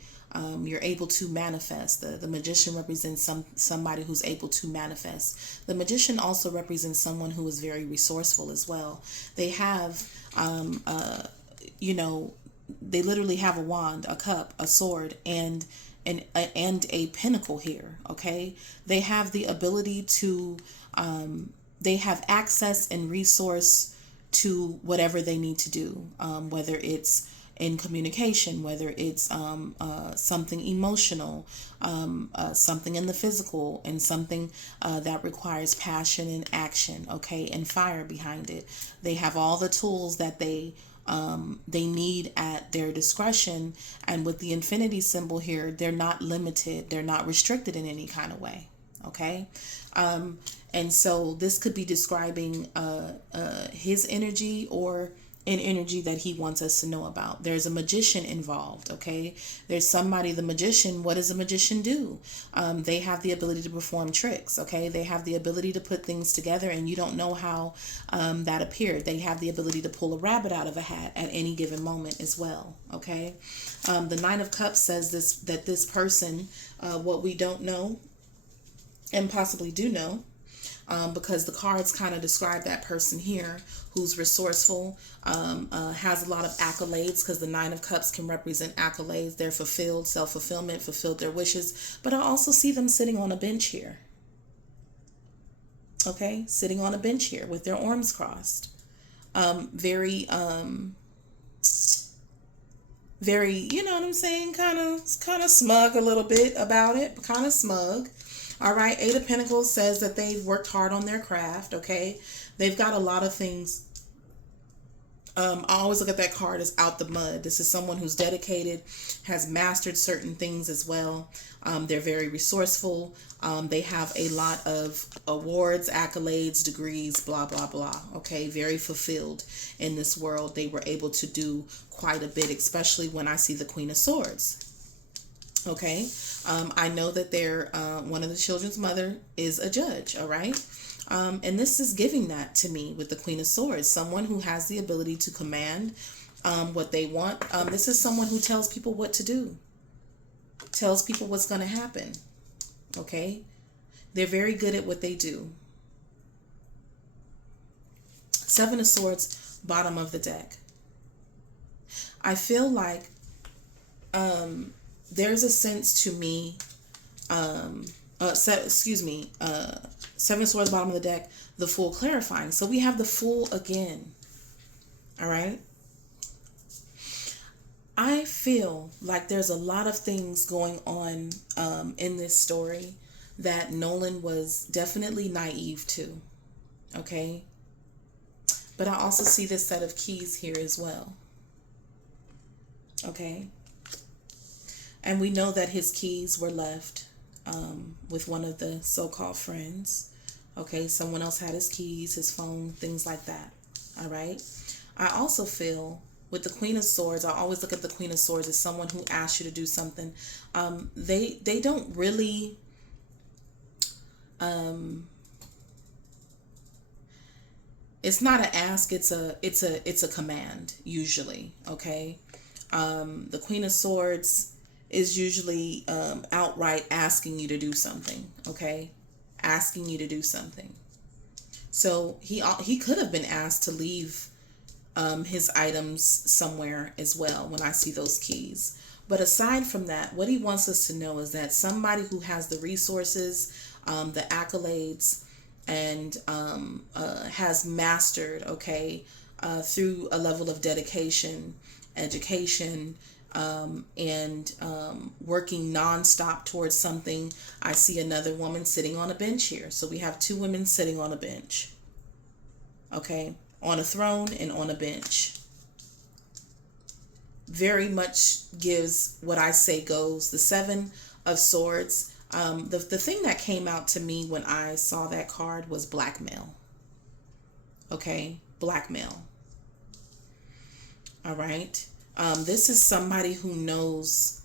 You're able to manifest. The magician represents somebody who's able to manifest. The magician also represents someone who is very resourceful as well. They have, they literally have a wand, a cup, a sword, and a pinnacle here, okay? They have the ability to... they have access and resource to whatever they need to do, whether it's in communication, whether it's something emotional, something in the physical, and something that requires passion and action, okay, and fire behind it. They have all the tools that they need at their discretion, and with the infinity symbol here, they're not limited, they're not restricted in any kind of way, okay? And so this could be describing his energy or an energy that he wants us to know about. There's a magician involved, okay? There's somebody, the magician, what does a magician do? They have the ability to perform tricks, okay? They have the ability to put things together and you don't know how that appeared. They have the ability to pull a rabbit out of a hat at any given moment as well, okay? The Nine of Cups says that this person, what we don't know and possibly do know, because the cards kind of describe that person here who's resourceful, has a lot of accolades, because the Nine of Cups can represent accolades. They're fulfilled, self-fulfillment, fulfilled their wishes. But I also see them sitting on a bench here. Okay, sitting on a bench here with their arms crossed. Very, you know what I'm saying? Kind of smug a little bit about it, kind of smug. All right, Eight of Pentacles says that they've worked hard on their craft, okay? They've got a lot of things I always look at that card as out the mud. This is someone who's dedicated, has mastered certain things as well. They're very resourceful. They have a lot of awards, accolades, degrees, blah, blah, blah. Okay, very fulfilled in this world. They were able to do quite a bit, especially when I see the Queen of Swords. Okay, I know that they're one of the children's mother is a judge. All right. And this is giving that to me with the Queen of Swords, someone who has the ability to command what they want. This is someone who tells people what to do, tells people what's going to happen. Okay? They're very good at what they do. Seven of Swords, bottom of the deck. I feel like there's a sense to me, Seven of Swords, bottom of the deck, the Fool clarifying. So we have the Fool again. All right. I feel like there's a lot of things going on in this story that Nolan was definitely naive to. Okay. But I also see this set of keys here as well. Okay. And we know that his keys were left with one of the so-called friends. Okay, someone else had his keys, his phone, things like that. All right. I also feel with the Queen of Swords, I always look at the Queen of Swords as someone who asks you to do something. They don't really it's not an ask, it's a command usually. Okay. The Queen of Swords is usually outright asking you to do something. Okay. Asking you to do something. So he could have been asked to leave his items somewhere as well when I see those keys. But aside from that, what he wants us to know is that somebody who has the resources, the accolades, and has mastered, okay, through a level of dedication, education, and working nonstop towards something. I see another woman sitting on a bench here. So we have two women sitting on a bench. Okay, on a throne and on a bench. Very much gives what I say goes. The Seven of Swords. The thing that came out to me when I saw that card was blackmail. Okay, blackmail. All right. This is somebody who knows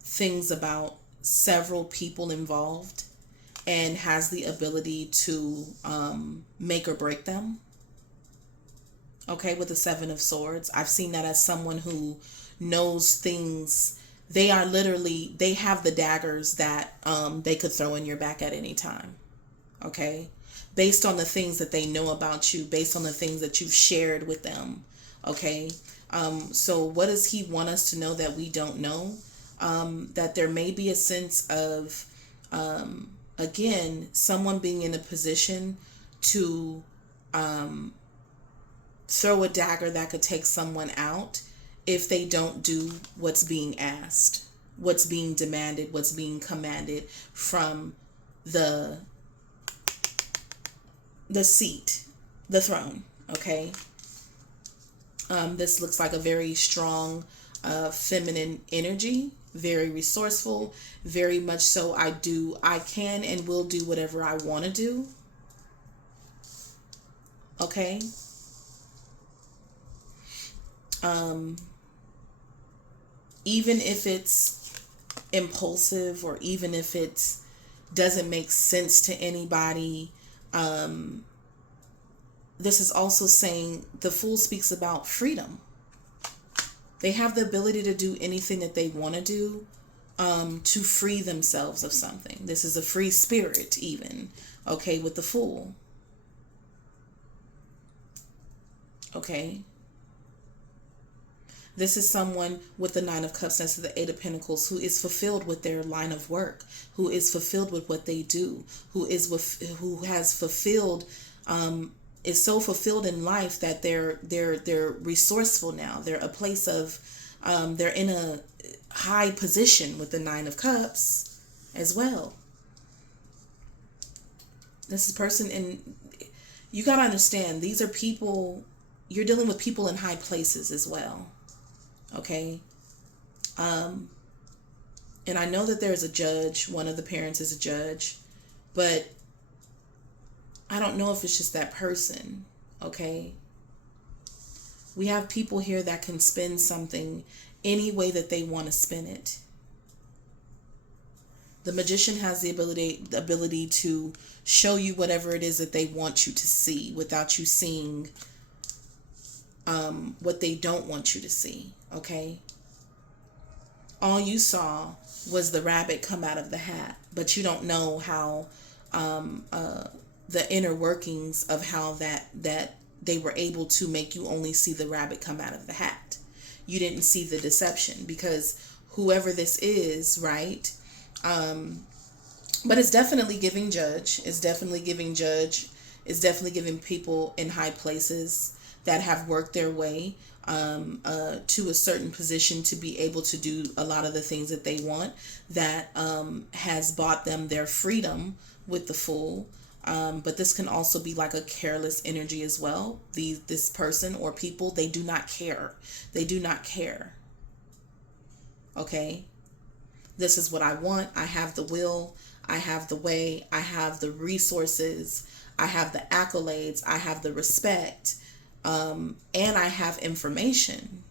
things about several people involved and has the ability to make or break them. Okay, with the Seven of Swords. I've seen that as someone who knows things. They are literally, they have the daggers that they could throw in your back at any time. Okay, based on the things that they know about you, based on the things that you've shared with them. Okay, so what does he want us to know that we don't know? That there may be a sense of, again, someone being in a position to throw a dagger that could take someone out if they don't do what's being asked, what's being demanded, what's being commanded from the seat, the throne. Okay. This looks like a very strong feminine energy, very resourceful, very much so. I can and will do whatever I want to do. Okay. Even if it's impulsive or even if it doesn't make sense to anybody, this is also saying the Fool speaks about freedom. They have the ability to do anything that they want to do, to free themselves of something. This is a free spirit even, okay, with the Fool. Okay. This is someone with the Nine of Cups next to the Eight of Pentacles who is fulfilled with their line of work, who is fulfilled with what they do, who has fulfilled, is so fulfilled in life that they're resourceful now. They're a place of, they're in a high position with the Nine of Cups as well. This is person in, you got to understand, these are people, you're dealing with people in high places as well. Okay. And I know that there's a judge, one of the parents is a judge, but I don't know if it's just that person. Okay. We have people here that can spin something any way that they want to spin it. The magician has the ability to show you whatever it is that they want you to see without you seeing what they don't want you to see. Okay. All you saw was the rabbit come out of the hat, but you don't know how the inner workings of how that they were able to make you only see the rabbit come out of the hat. You didn't see the deception, because whoever this is, right? But it's definitely giving judge. It's definitely giving judge. It's definitely giving people in high places that have worked their way to a certain position to be able to do a lot of the things that they want, that has bought them their freedom with the Fool. But this can also be like a careless energy as well. This person or people, they do not care. They do not care. Okay? This is what I want. I have the will. I have the way. I have the resources. I have the accolades. I have the respect. And I have information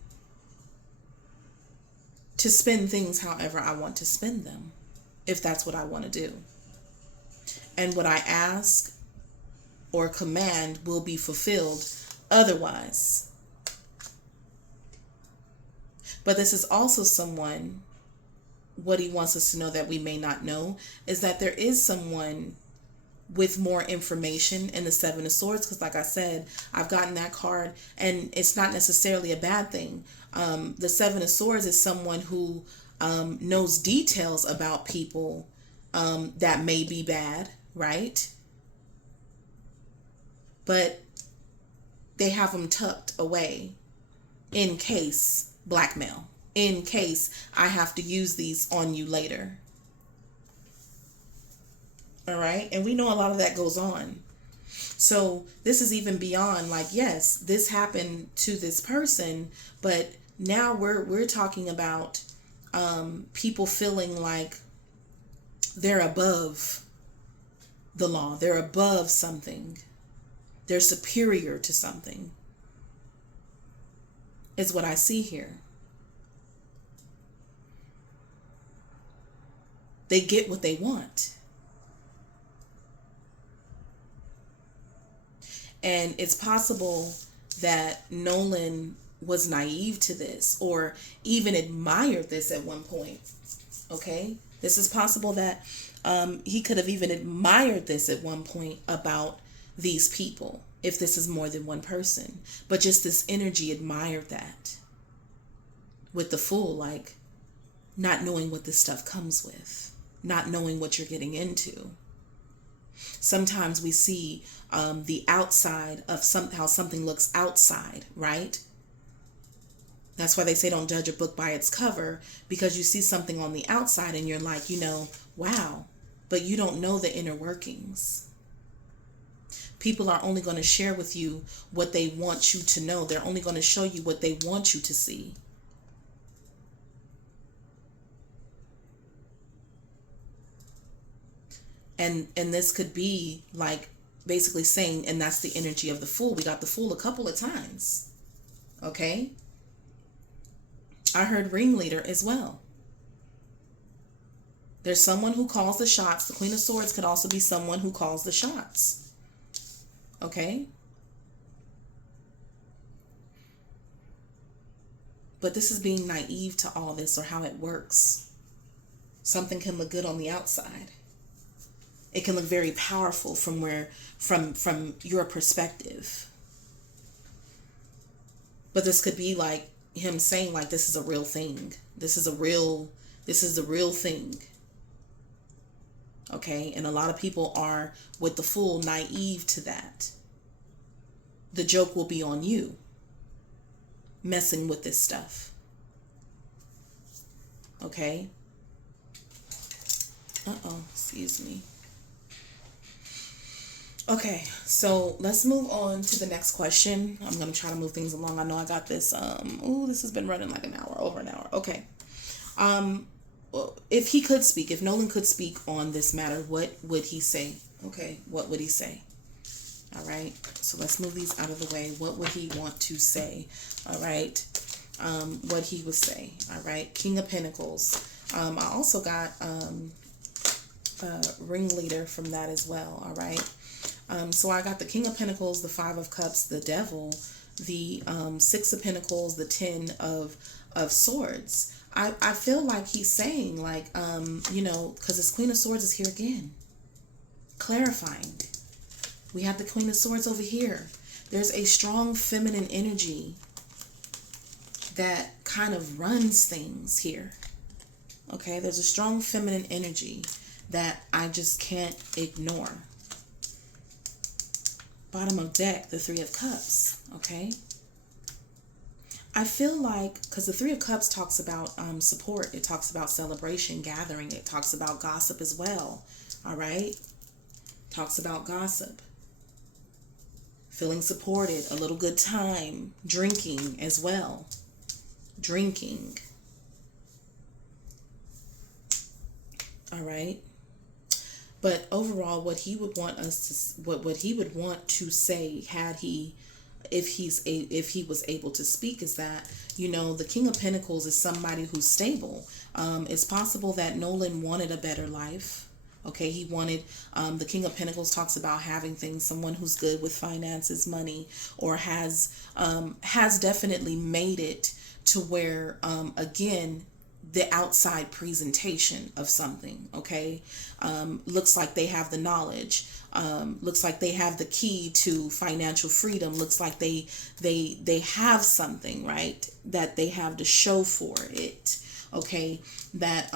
to spin things however I want to spin them, if that's what I want to do. And what I ask or command will be fulfilled otherwise. But this is also someone, what he wants us to know that we may not know, is that there is someone with more information in the Seven of Swords. Because like I said, I've gotten that card and it's not necessarily a bad thing. The Seven of Swords is someone who knows details about people that may be bad, right? But they have them tucked away in case blackmail, in case I have to use these on you later. All right. And we know a lot of that goes on. So this is even beyond, like, yes, this happened to this person, but now we're talking about people feeling like they're above the law. They're above something. They're superior to something, is what I see here. They get what they want. And it's possible that Nolan was naive to this, or even admired this at one point. Okay? This is possible that he could have even admired this at one point about these people, if this is more than one person. But just this energy admired that. With the Fool, like, not knowing what this stuff comes with, not knowing what you're getting into. Sometimes we see the outside of how something looks outside, right? That's why they say don't judge a book by its cover, because you see something on the outside and you're like, wow, but you don't know the inner workings. People are only going to share with you what they want you to know. They're only going to show you what they want you to see. And this could be like basically saying, and that's the energy of the Fool. We got the Fool a couple of times. Okay? I heard ringleader as well. There's someone who calls the shots. The Queen of Swords could also be someone who calls the shots. Okay? But this is being naive to all this, or how it works. Something can look good on the outside. It can look very powerful from your perspective. But this could be like him saying, like, this is a real thing. This is the real thing. Okay? And a lot of people are, with the Fool, naive to that. The joke will be on you, messing with this stuff. Okay? Excuse me. Okay, so let's move on to the next question. I'm gonna try to move things along. I know I got this. Oh, this has been running like an hour, over an hour. Okay. Um, if he could speak, if Nolan could speak on this matter, what would he say? Okay, what would he say? All right. So let's move these out of the way. What would he want to say? All right. What he would say. All right. King of Pentacles. I also got ringleader from that as well. All right. So I got the King of Pentacles, the Five of Cups, the Devil, the Six of Pentacles, the Ten of Swords. I feel like he's saying, like, because this Queen of Swords is here again, clarifying. We have the Queen of Swords over here. There's a strong feminine energy that kind of runs things here. Okay, there's a strong feminine energy that I just can't ignore. Bottom of deck, the Three of Cups. Okay, I feel like, because the Three of Cups talks about support, it talks about celebration, gathering, it talks about gossip as well. All right, talks about gossip, feeling supported, a little good time, drinking as well, drinking. All right. But overall, what he would want us to, what he would want to say, had he, if he was able to speak, is that, the King of Pentacles is somebody who's stable. It's possible that Nolan wanted a better life. Okay, he wanted, the King of Pentacles talks about having things, someone who's good with finances, money, or has definitely made it to where, again, the outside presentation of something. Okay, looks like they have the knowledge, looks like they have the key to financial freedom, looks like they have something, right, that they have to show for it. Okay, that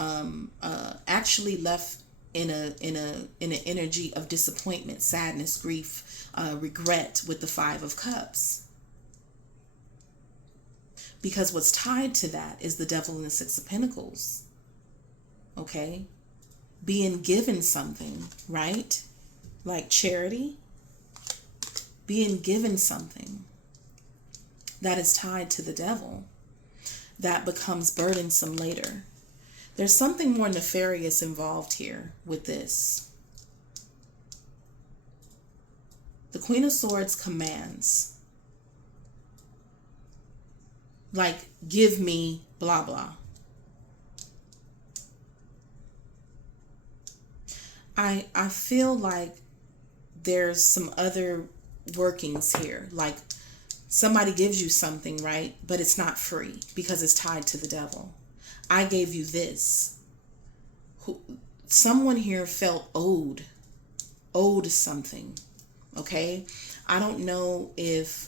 actually left in an energy of disappointment, sadness, grief, regret with the Five of Cups. Because what's tied to that is the Devil and the Six of Pentacles. Okay? Being given something, right? Like charity. Being given something that is tied to the devil, that becomes burdensome later. There's something more nefarious involved here with this. The Queen of Swords commands. Like, give me blah blah. I feel like there's some other workings here. Like, somebody gives you something, right? But it's not free because it's tied to the devil. I gave you this. Someone here felt owed something. Okay? I don't know if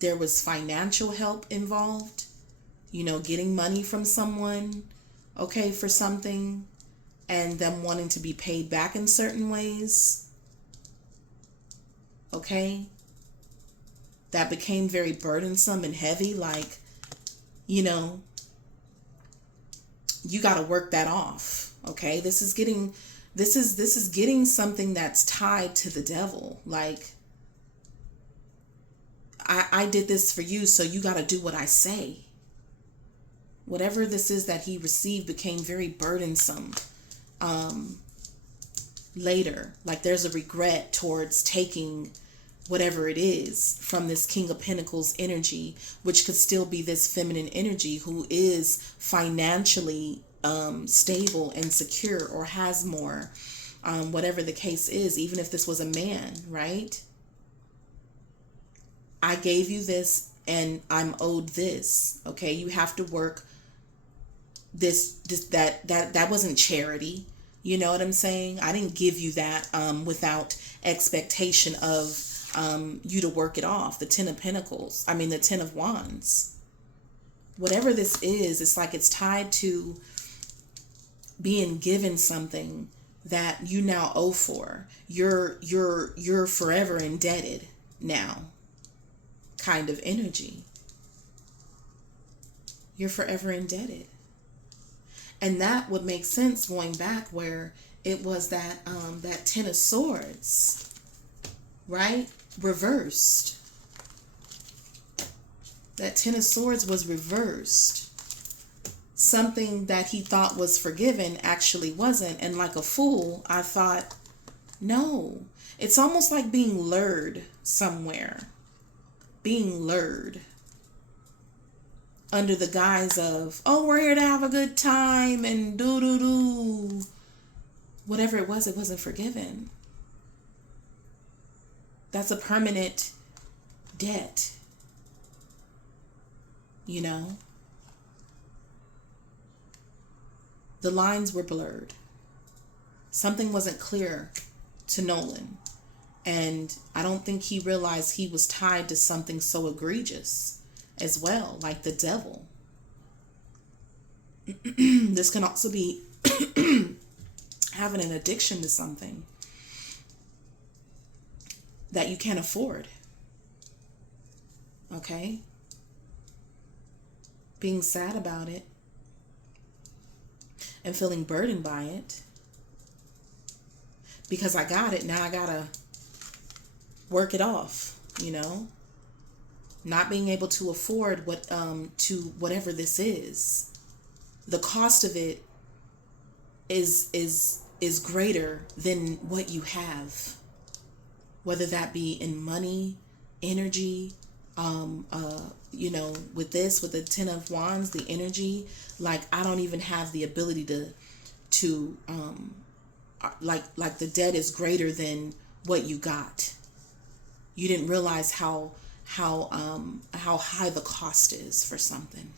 there was financial help involved, getting money from someone, okay, for something, and them wanting to be paid back in certain ways. Okay? That became very burdensome and heavy, like, you got to work that off. Okay? This is getting something that's tied to the devil. Like, I did this for you, so you got to do what I say. Whatever this is that he received became very burdensome later. Like, there's a regret towards taking whatever it is from this King of Pentacles energy, which could still be this feminine energy who is financially stable and secure, or has more, whatever the case is. Even if this was a man, right? I gave you this and I'm owed this. Okay, you have to work that wasn't charity. You know what I'm saying? I didn't give you that without expectation of you to work it off. The Ten of Pentacles. I mean, the Ten of Wands. Whatever this is, it's like it's tied to being given something that you now owe for. You're forever indebted now. Kind of energy. You're forever indebted. And that would make sense going back where it was that that Ten of Swords. right? Reversed. That Ten of Swords was reversed. Something that he thought was forgiven actually wasn't. And like a fool, I thought, no. It's almost like being lured somewhere. Being lured. Under the guise of, oh, we're here to have a good time and do. Whatever it wasn't forgiven. That's a permanent debt. You know? The lines were blurred. Something wasn't clear to Nolan. And I don't think he realized he was tied to something so egregious as well, like the devil. This can also be having an addiction to something that you can't afford. Okay? Being sad about it and feeling burdened by it. Because I got it, now I gotta work it off, you know? Not being able to afford to whatever this is. The cost of it is greater than what you have. Whether that be in money, energy, you know, with the Ten of Wands, the energy, like I don't even have the ability to like the debt is greater than what you got. You didn't realize how high the cost is for something,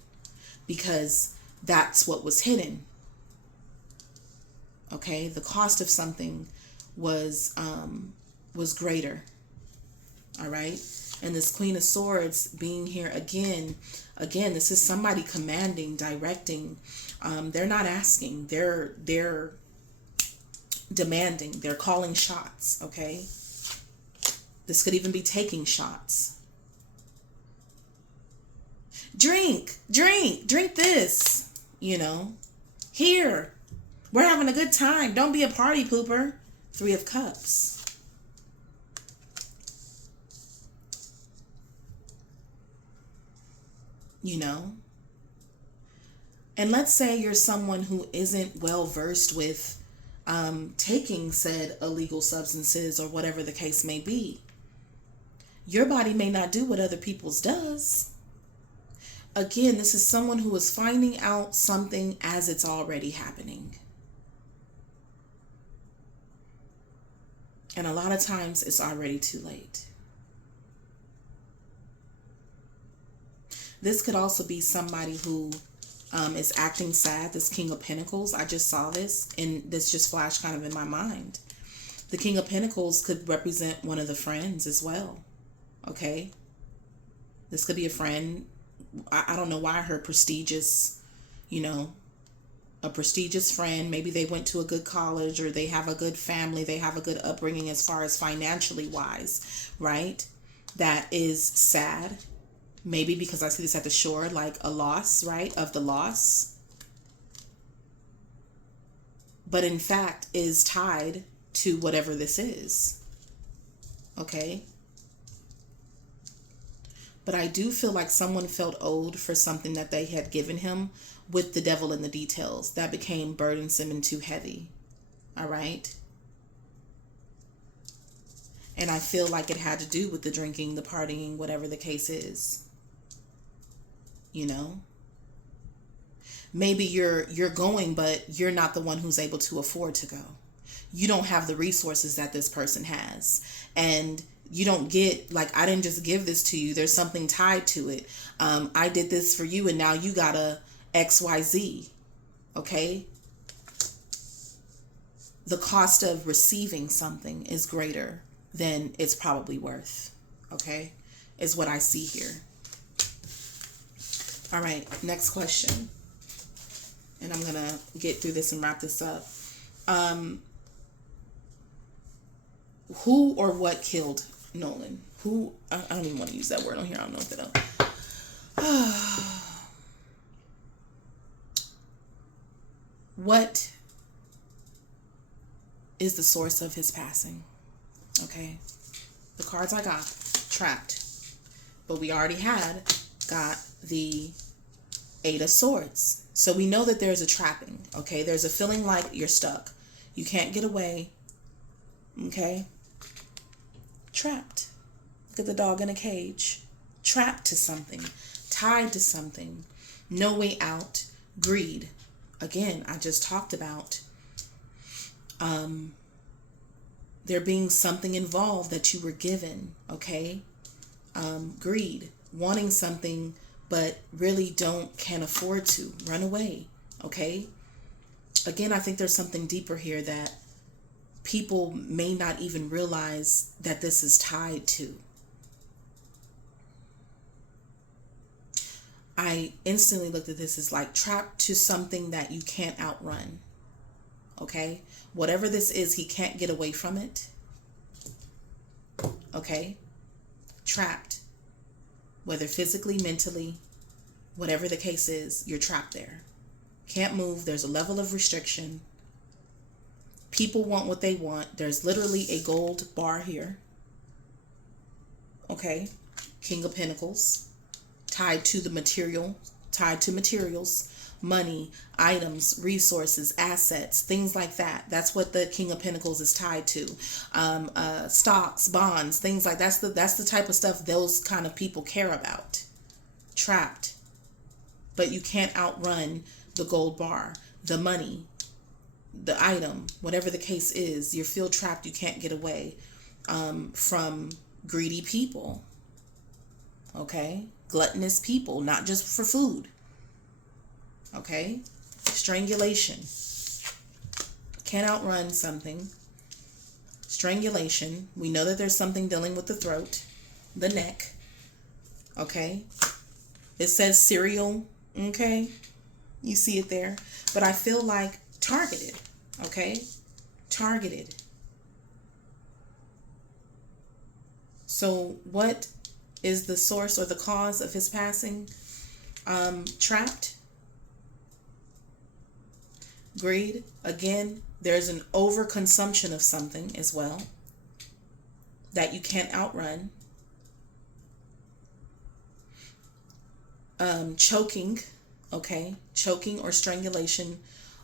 because that's what was hidden. Okay, the cost of something was greater. All right. And this Queen of Swords being here again, this is somebody commanding, directing. They're not asking. They're demanding. They're calling shots. Okay. This could even be taking shots. Drink this. You know, here, we're having a good time. Don't be a party pooper. Three of Cups. You know? And let's say you're someone who isn't well versed with taking said illegal substances or whatever the case may be. Your body may not do what other people's does. Again, this is someone who is finding out something as it's already happening. And a lot of times it's already too late. This could also be somebody who is acting sad. This King of Pentacles. I just saw this and this just flashed kind of in my mind. The King of Pentacles could represent one of the friends as well. Okay. This could be a friend. I don't know why I heard prestigious, you know, a prestigious friend. Maybe they went to a good college or they have a good family. They have a good upbringing as far as financially wise, right? That is sad. Maybe because I see this at the shore, like a loss, right? Of the loss. But in fact is tied to whatever this is. Okay? But I do feel like someone felt owed for something that they had given him with the devil in the details. That became burdensome and too heavy. All right? And I feel like it had to do with the drinking, the partying, whatever the case is. You know? Maybe you're going, but you're not the one who's able to afford to go. You don't have the resources that this person has. And you don't get, like, I didn't just give this to you. There's something tied to it. I did this for you and now you got a XYZ. Okay? The cost of receiving something is greater than it's probably worth. Okay? Is what I see here. All right, next question. And I'm going to get through this and wrap this up. Who or what killed Nolan? Who? I don't even want to use that word on here. I don't know if that'll. What is the source of his passing? Okay. the cards I got, trapped. But we already got the Eight of Swords. So we know that there's a trapping, okay? There's a feeling like you're stuck. You can't get away, okay? Trapped. Look at the dog in a cage. Trapped to something, tied to something, no way out, greed. Again, I just talked about there being something involved that you were given, okay? Greed, wanting something but really can't afford to. Run away, okay? Again, I think there's something deeper here that people may not even realize that this is tied to. I instantly looked at this as like trapped to something that you can't outrun, okay? Whatever this is, he can't get away from it, okay? Trapped. Whether physically, mentally, whatever the case is, you're trapped there. Can't move. There's a level of restriction. People want what they want. There's literally a gold bar here. Okay. King of Pentacles. Tied to the material. Tied to materials. Money, items, resources, assets, things like that. That's what the King of Pentacles is tied to. Stocks, bonds, things like that's the type of stuff those kind of people care about. Trapped. But you can't outrun the gold bar, the money, the item, whatever the case is. You feel trapped. You can't get away from greedy people. Okay? Gluttonous people, not just for food. Okay, strangulation. Can't outrun something. Strangulation. We know that there's something dealing with the throat, the neck. Okay, it says serial. Okay, you see it there. But I feel like targeted. Okay, targeted. So what is the source or the cause of his passing? Trapped. Greed. Again, there's an overconsumption of something as well that you can't outrun. Choking. Okay, choking or strangulation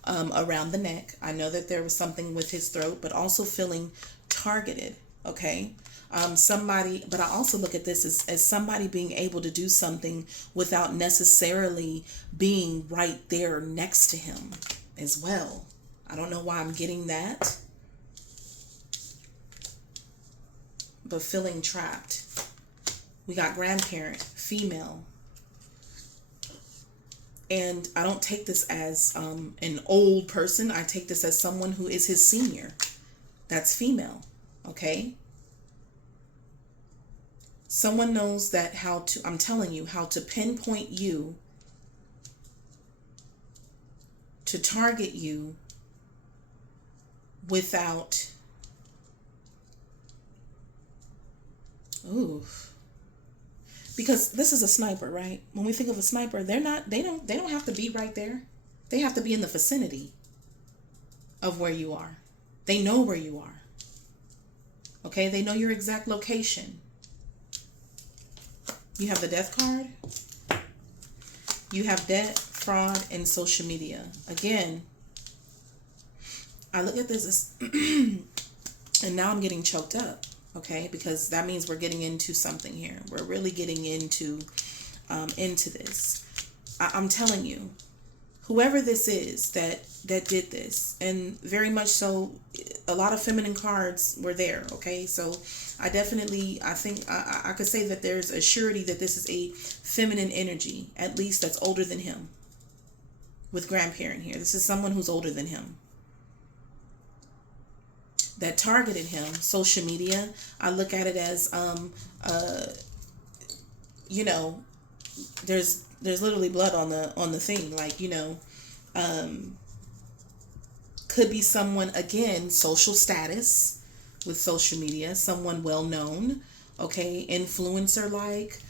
around the neck. I know that there was something with his throat, but also feeling targeted. Okay. Somebody, but I also look at this as somebody being able to do something without necessarily being right there next to him as well. I don't know why I'm getting that, but feeling trapped. We got grandparent, female. And I don't take this as an old person. I take this as someone who is his senior. That's female. Okay. Someone knows that I'm telling you, how to pinpoint you, to target you without, because this is a sniper, right? When we think of a sniper, they don't have to be right there. They have to be in the vicinity of where you are. They know where you are. Okay, they know your exact location. You have the Death card. You have debt, fraud, and social media. Again, I look at this as, and now I'm getting choked up, okay? Because that means we're getting into something here. We're really getting into this. I'm telling you, whoever this is that did this, and very much so, a lot of feminine cards were there, okay? So I think I could say that there's a surety that this is a feminine energy, at least that's older than him. With grandparent here, this is someone who's older than him that targeted him. Social media, I look at it as you know, there's literally blood on the thing, like, you know, could be someone, again, social status with social media, someone well known, okay, influencer like,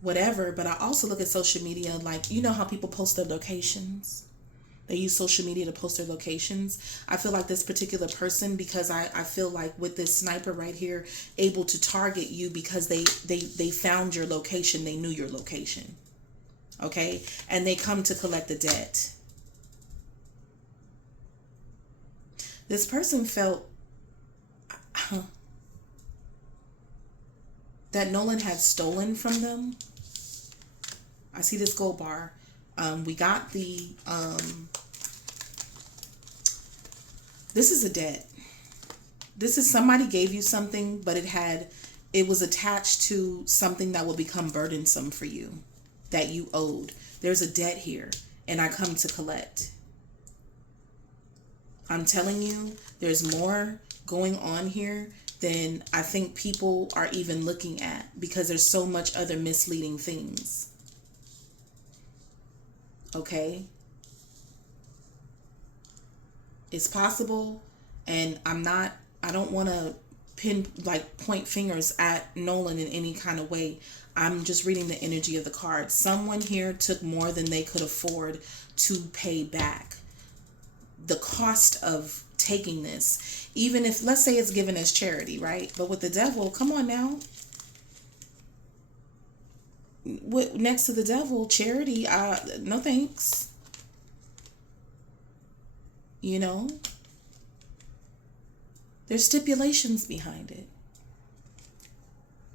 whatever. But I also look at social media like, you know how people post their locations? They use social media to post their locations. I feel like this particular person, because I feel like with this sniper right here, able to target you because they found your location. They knew your location. Okay? And they come to collect the debt. This person felt that Nolan had stolen from them. I see this gold bar. We got the, this is a debt. This is somebody gave you something, but it was attached to something that will become burdensome for you, that you owed. There's a debt here, and I come to collect. I'm telling you, there's more going on here than I think people are even looking at, because there's so much other misleading things. Okay? It's possible, and I don't want to point fingers at Nolan in any kind of way. I'm just reading the energy of the cards. Someone here took more than they could afford to pay back. The cost of taking this, even if, let's say it's given as charity, right? But with the devil, come on now. Next to the devil, charity, no thanks. You know, there's stipulations behind it.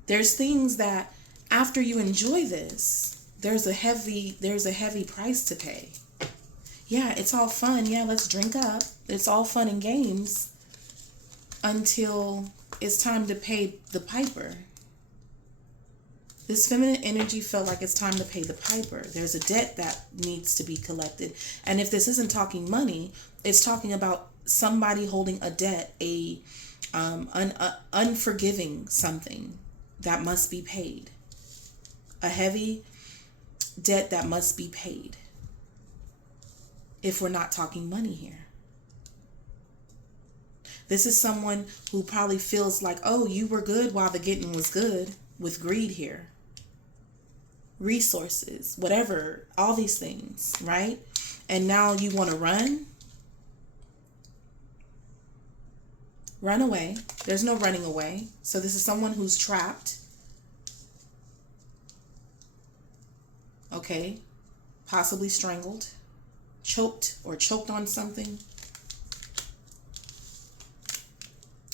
There's things that after you enjoy this, there's a heavy price to pay. Yeah, it's all fun. Yeah, let's drink up. It's all fun and games until it's time to pay the piper. This feminine energy felt like it's time to pay the piper. There's a debt that needs to be collected. And if this isn't talking money, it's talking about somebody holding a debt, unforgiving something that must be paid. A heavy debt that must be paid. If we're not talking money here. This is someone who probably feels like, oh, you were good while the getting was good, with greed here. Resources, whatever, all these things, right? And now you want to run? Run away. There's no running away. So this is someone who's trapped. Okay. Possibly strangled, choked on something.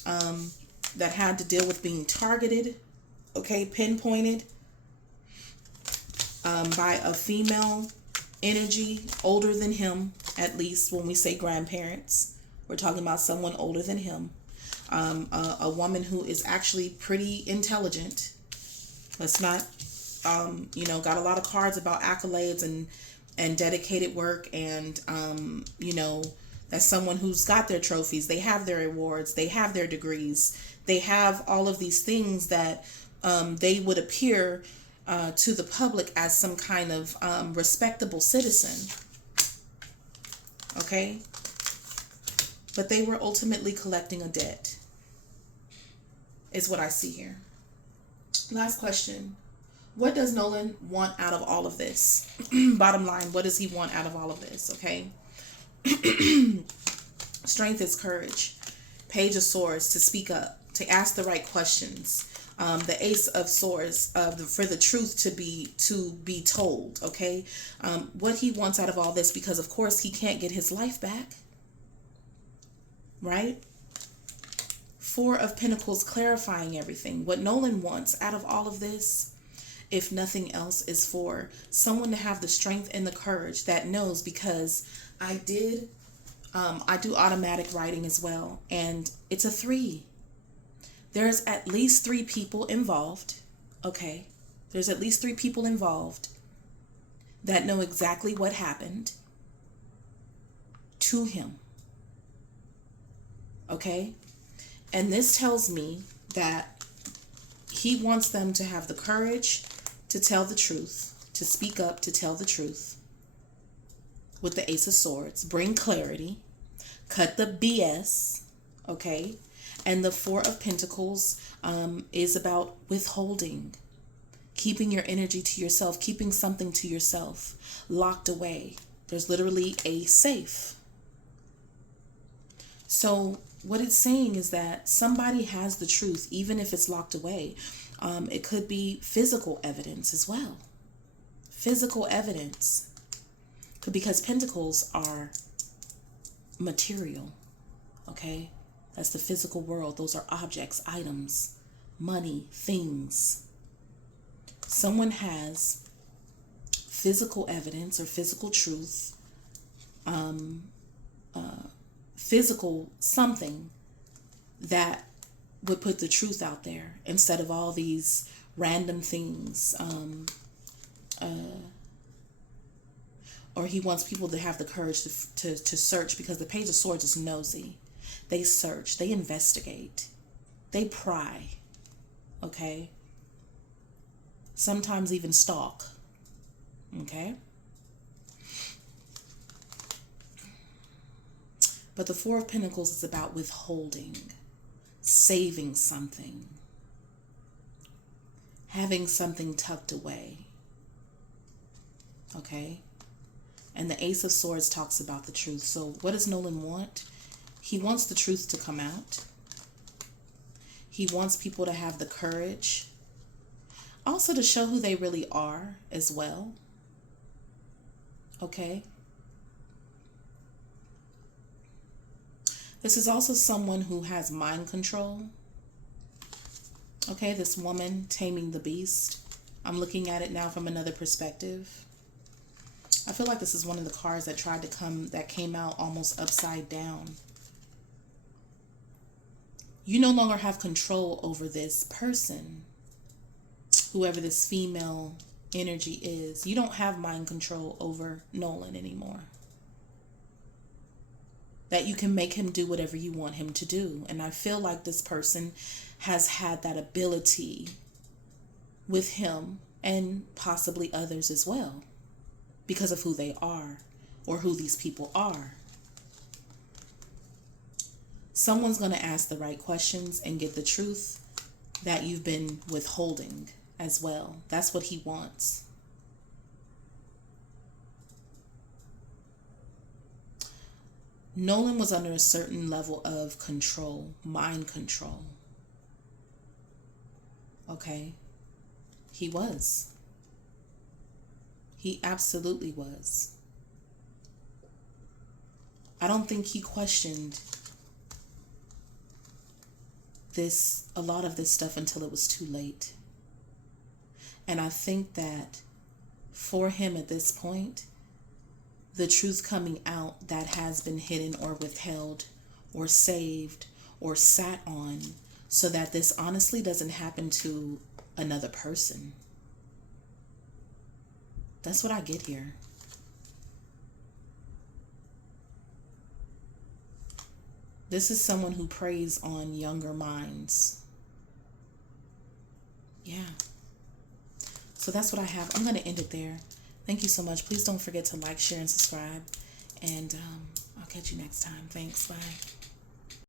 That had to deal with being targeted, okay, pinpointed by a female energy older than him, at least when we say grandparents. We're talking about someone older than him. A woman who is actually pretty intelligent. Let's not, got a lot of cards about accolades and dedicated work, and, that's someone who's got their trophies. They have their awards. They have their degrees. They have all of these things that they would appear to the public as some kind of respectable citizen. Okay? But they were ultimately collecting a debt, is what I see here. Last question. What does Nolan want out of all of this? Bottom line, what does he want out of all of this? Okay? Strength is courage. Page of Swords, to speak up, to ask the right questions. The Ace of Swords, for the truth to be told. Okay, what he wants out of all this, because of course he can't get his life back, right? Four of Pentacles, clarifying everything. What Nolan wants out of all of this, if nothing else, is for someone to have the strength and the courage that knows, because I do automatic writing as well, and it's a 3. There's at least 3 people involved, okay? There's at least 3 people involved that know exactly what happened to him, okay? And this tells me that he wants them to have the courage to tell the truth, to speak up, to tell the truth. With the Ace of Swords, bring clarity, cut the BS, okay? And the Four of Pentacles is about withholding, keeping your energy to yourself, keeping something to yourself, locked away. There's literally a safe. So what it's saying is that somebody has the truth, even if it's locked away. It could be physical evidence as well. Physical evidence. Because pentacles are material. Okay? That's the physical world. Those are objects, items, money, things. Someone has physical evidence or physical truth, physical something that would put the truth out there instead of all these random things. Or he wants people to have the courage to search, because the Page of Swords is nosy. They search, they investigate, they pry, okay? Sometimes even stalk, okay? But the Four of Pentacles is about withholding, saving something, having something tucked away, okay? And the Ace of Swords talks about the truth. So what does Nolan want? He wants the truth to come out. He wants people to have the courage. Also to show who they really are as well. Okay? This is also someone who has mind control. Okay, this woman taming the beast. I'm looking at it now from another perspective. I feel like this is one of the cards that came out almost upside down. You no longer have control over this person, whoever this female energy is. You don't have mind control over Nolan anymore. That you can make him do whatever you want him to do. And I feel like this person has had that ability with him and possibly others as well, because of who they are or who these people are. Someone's going to ask the right questions and get the truth that you've been withholding as well. That's what he wants. Nolan was under a certain level of control, mind control. Okay? He was. He absolutely was. I don't think he questioned a lot of this stuff until it was too late. And I think that for him at this point, the truth coming out that has been hidden or withheld or saved or sat on, so that this honestly doesn't happen to another person. That's what I get here. This is someone who preys on younger minds. Yeah. So that's what I have. I'm going to end it there. Thank you so much. Please don't forget to like, share, and subscribe. And I'll catch you next time. Thanks. Bye.